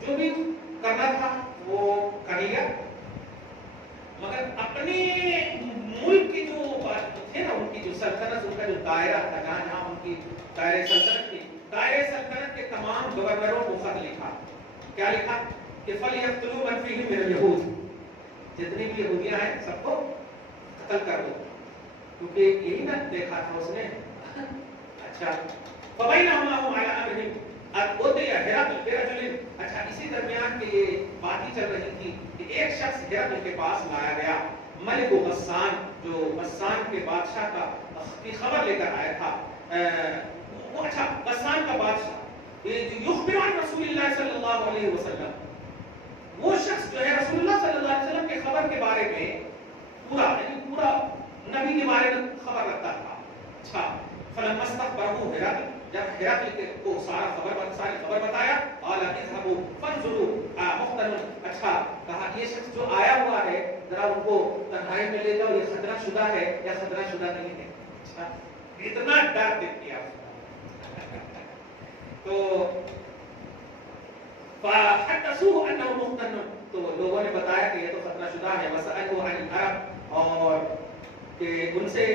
جو بھی کرنا تھا وہ کر لیا، مگر اپنے ملک کی جو تھے نا، ان کی جو سلطنت، ان کا جو دائرہ تھا، جہاں ان کی دائرہ سلطنت تھی، دائرہ سلطنت کے تمام گورنروں کو خط لکھا. کیا لکھا؟ کہ فَلْيَقْتُلُوا مَنْ فِيهِمْ مِنَ الْيَهُودِ، جتنی بھی یہودیاں ہیں سب کو قتل کر دو، کیونکہ یہی نہ دیکھا تھا اس نے. اچھا فَبَيْنَهُمَا هُمْ عَلَىٰ أَمْرِهِمْ أُوتِيَ هِرَقْلُ بِرَجُلٍ، اچھا اسی درمیان کہ یہ بات ہی چل رہی تھی کہ ایک شخص ہرقل کے پاس لایا گیا، ملک غسان، جو غسان کے بادشاہ کی خبر لے کر آیا تھا. وہ اچھا غسان کا بادشاہ یخبر عن رسول اللہ صلی اللہ علیہ وسلم، وہ شخص جو ہے رسول اللہ صلی اللہ علیہ وسلم کے خبر کے بارے میں پورا نبی کے بارے میں خبر رکھتا تھا. اچھا فلما استخبره ہرقل، جب ہرقل کو ساری خبر بتایا، قال اذهبوا فانظروا مختن، اچھا کہا یہ شخص جو آیا ہوا ہے ذرا ان کو تنہائی میں لے جاؤ، یہ خطرہ شدہ ہے یا خطرہ شدہ نہیں ہے. اچھا اتنا ڈر دیکھ کیا تو فحدثوه انه مختن، تو لوگوں نے بتایا کہ یہ تو ختنہ شدہ ہے. وسألوا عن العرب، اور کہ ان سے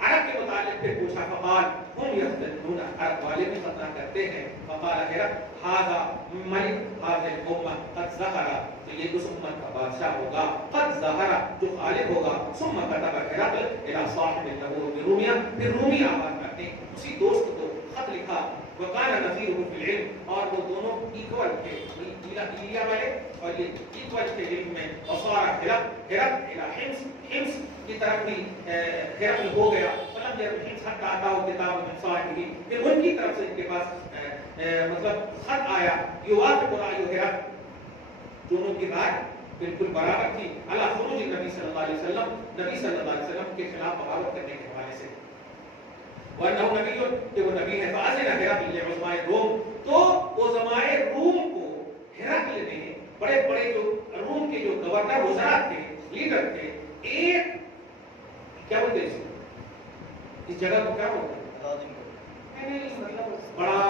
عرب کے متعلق پھر پوچھا. فقال هم يختنون، عرب والے بھی ختنہ کرتے ہیں. فقال هرقل هذا ملك هذه الامه قد ظهر، تو یہ اس امت کا بادشاہ ہوگا. قد ظهر، جو غالب ہوگا. ثم كتب هرقل الى صاحب له بروميا، پھر رومی آباد کرتے اسی دوست کو خط لکھا. وقال نظیرہ فی العلم، اور وہ دونوں ایکول تھے، ایلیا والے اور یہ ایکول تھے علم میں. وصار ہرقل الى حمص کی طرف بھی ہرقل ہو گیا. فلم يرد حمص حتى اتاه كتاب من صاحبه، پھر ان کی طرف سے ان کے پاس مطلب خط آیا. یوافق رأی ہرقل، دونوں کی رائے بالکل برابر تھی. علی خروج نبی صلی اللہ علیہ وسلم، نبی صلی اللہ علیہ وسلم کے خلاف بغاوت کرنے کے حوالے سے. وَأَنَّهُ نَبِيٌّ، کہ وہ نبی ہے. فَأَذِنَ هِرَقْلُ لِعُظْمَاءِ الرُّومِ، تو عظماء روم کو ہرقل نے، بڑے بڑے جو روم کے جو گورنر وزراء تھے، لیڈر تھے، ایک کیا بولتے ہیں اس جگہ کو کیا بولتے ہیں؟ مطلب بڑا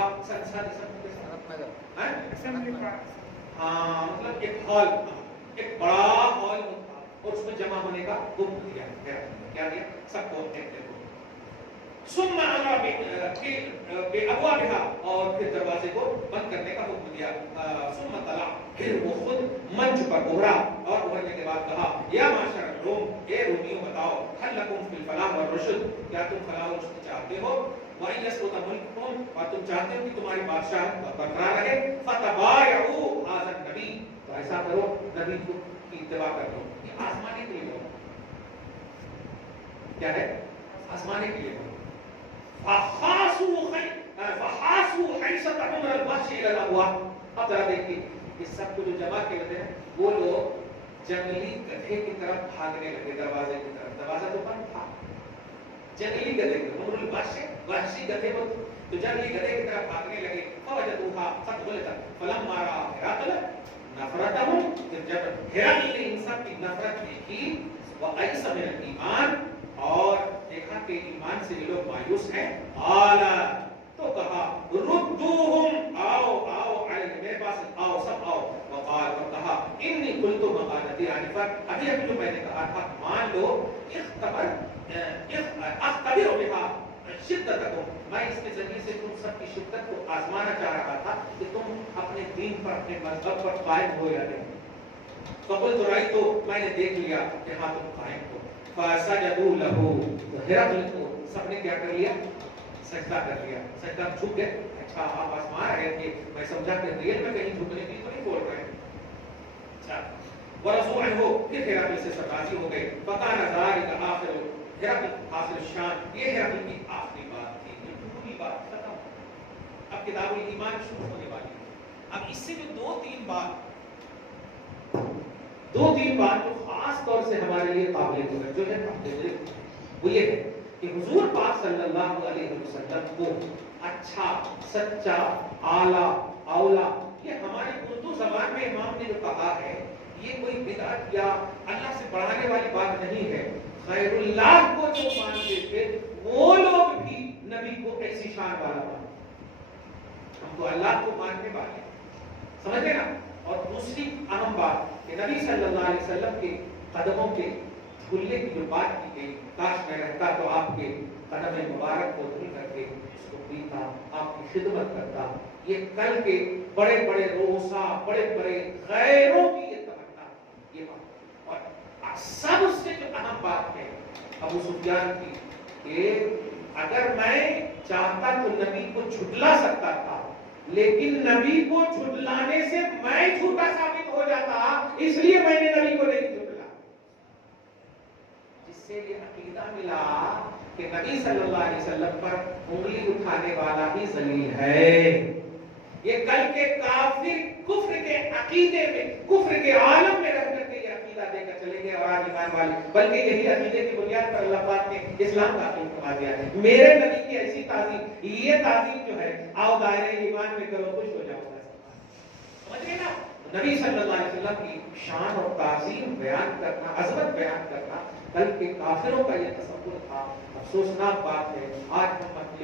ہاں مطلب ایک ہال، ایک بڑا ہال تھا اور اس میں جمع ہونے کا حکم دیا. کیا دیا؟ سب کو ثم امر بابوابها، اور پھر دروازے کو بند کرنے کا حکم دیا. ثم طلع، پھر وہ خود منچ پر ابھرا اور ابھرنے کے بعد کہا یا معاشر الروم، اے رومیوں بتاؤ، هل لكم في الفلاح والرشد، کیا تم فلاح و رشد چاہتے ہو؟ وَإِنْ يَسْقُطَ مُلْكُكُمْ، اور تم چاہتے ہو کہ تمہاری بادشاہ برقرار رہے. فَتَبَايَعُوا هَذَا النَّبِيَّ، تو ایسا کرو، نبی کی اتباع کرو. یہ آزمانے کے لیے کیا ہے؟ آزمانے کے لیے. فحاسوا حیثت عمر الوحش الى الابواب. اب ذرا دیکھیے یہ سب کو جو جمع کیے ہوتے ہیں وہ لوگ جنگلی گدھے کی طرف بھاگنے لگے دروازے کی طرف. دروازہ تو بند تھا. جنگلی گدھے عمر الوحش، وحشی گدھے وہ تو جنگلی گدھے کی طرف بھاگنے لگے. فوجدوها قد غلقت فلما راى هرقل نفرتهم، جب ہرقل نے ان سب کی نفرت دیکھی، وایس من الایمان، اور دیکھا کہ ایمان سے یہ لوگ مایوس ہیں. آلا، تو کہا ردوہم، آؤ آؤ علیہ، میرے پاس آؤ، سب آؤ. وقال، اور کہا انی قلت مقالتی آنفا، ابھی ابھی جو میں نے کہا تھا مان لو. اختبر بہا شدتکم، میں اس کے ذریعے سے تم سب کی شدت کو آزمانا چاہ رہا تھا کہ تم اپنے دین پر، اپنے مذہب پر قائم ہو یا نہیں. فقلت رأیت، میں نے دیکھ لیا کہ ہاں تم قائم ہو. فسجدوا له، تو ہرقل کو سب نے کیا کر لیا؟ سجدہ کر لیا. سجدہ جھک گئے. اچھا آپ آزما رہے تھے، میں سمجھا کہ ریل میں کہیں جھکنے کی تو نہیں بول رہے ہیں. اچھا ورضوا عنہ، پھر ہرقل سے سب راضی ہو گئے. فکان ذلک آخر ہرقل آخر الشان، یہ ہرقل کی آخری بات تھی. یہ پوری بات ختم. اب کتاب الایمان شروع ہونے والی ہے. اب اس سے جو دو تین بات جو خاص طور سے ہمارے لیے قابل توجہ ہے وہ یہ ہے کہ حضور پاک صلی اللہ علیہ وسلم کو اچھا، سچا، اعلیٰ، اولا، یہ ہماری اردو زبان میں امام نے جو کہا ہے یہ کوئی بدعت یا اللہ سے بڑھانے والی بات نہیں ہے. خیر اللہ کو جو مانتے تھے وہ لوگ بھی نبی کو ایسی شان والا مانتے. ہم تو اللہ کو ماننے والے، سمجھ گئے نا. اور دوسری اہم بات کہ نبی صلی اللہ علیہ وسلم کے قدموں کے دھلنے کی جو بات کی گئی، کاش میں رہتا تو آپ کے قدم مبارک کو دھل کر کے اس کو پیتا، آپ کی خدمت کرتا. یہ کل کے بڑے بڑے روسا، بڑے بڑے غیروں کی یہ تمنا، یہ بات. اور سب سے جو اہم بات ہے ابو سفیان کی کہ اگر میں چاہتا تو نبی کو جھٹلا سکتا تھا، لیکن نبی کو جھٹلانے سے میں جھوٹا ثابت ہو جاتا، اس لیے میں نے نبی کو نہیں جھٹلا. جس سے یہ عقیدہ ملا کہ نبی صلی اللہ علیہ وسلم پر انگلی اٹھانے والا ہی ذلیل ہے. یہ کل کے کافر کفر کے عقیدے میں، کفر کے عالم میں رہ کر کے یہ عقیدہ دے کر چلیں گے اور آج ایمان والے، بلکہ یہی عقیدے کی بنیاد پر اللہ پاک نے اسلام داخل کروا دیا ہے. میرے نبی کی ایسی تعظیم، یہ تعظیم جو ہے آؤ دائرے ایمان میں کرو، خوش ہو جاؤ گا. سمجھ گئے نا. نبی صلی اللہ علیہ وسلم کی شان اور تعظیم بیان کرنا، عظمت بیان کرنا کل کے کافروں کا یہ تصور تھا. افسوسناک بات ہے آج ہم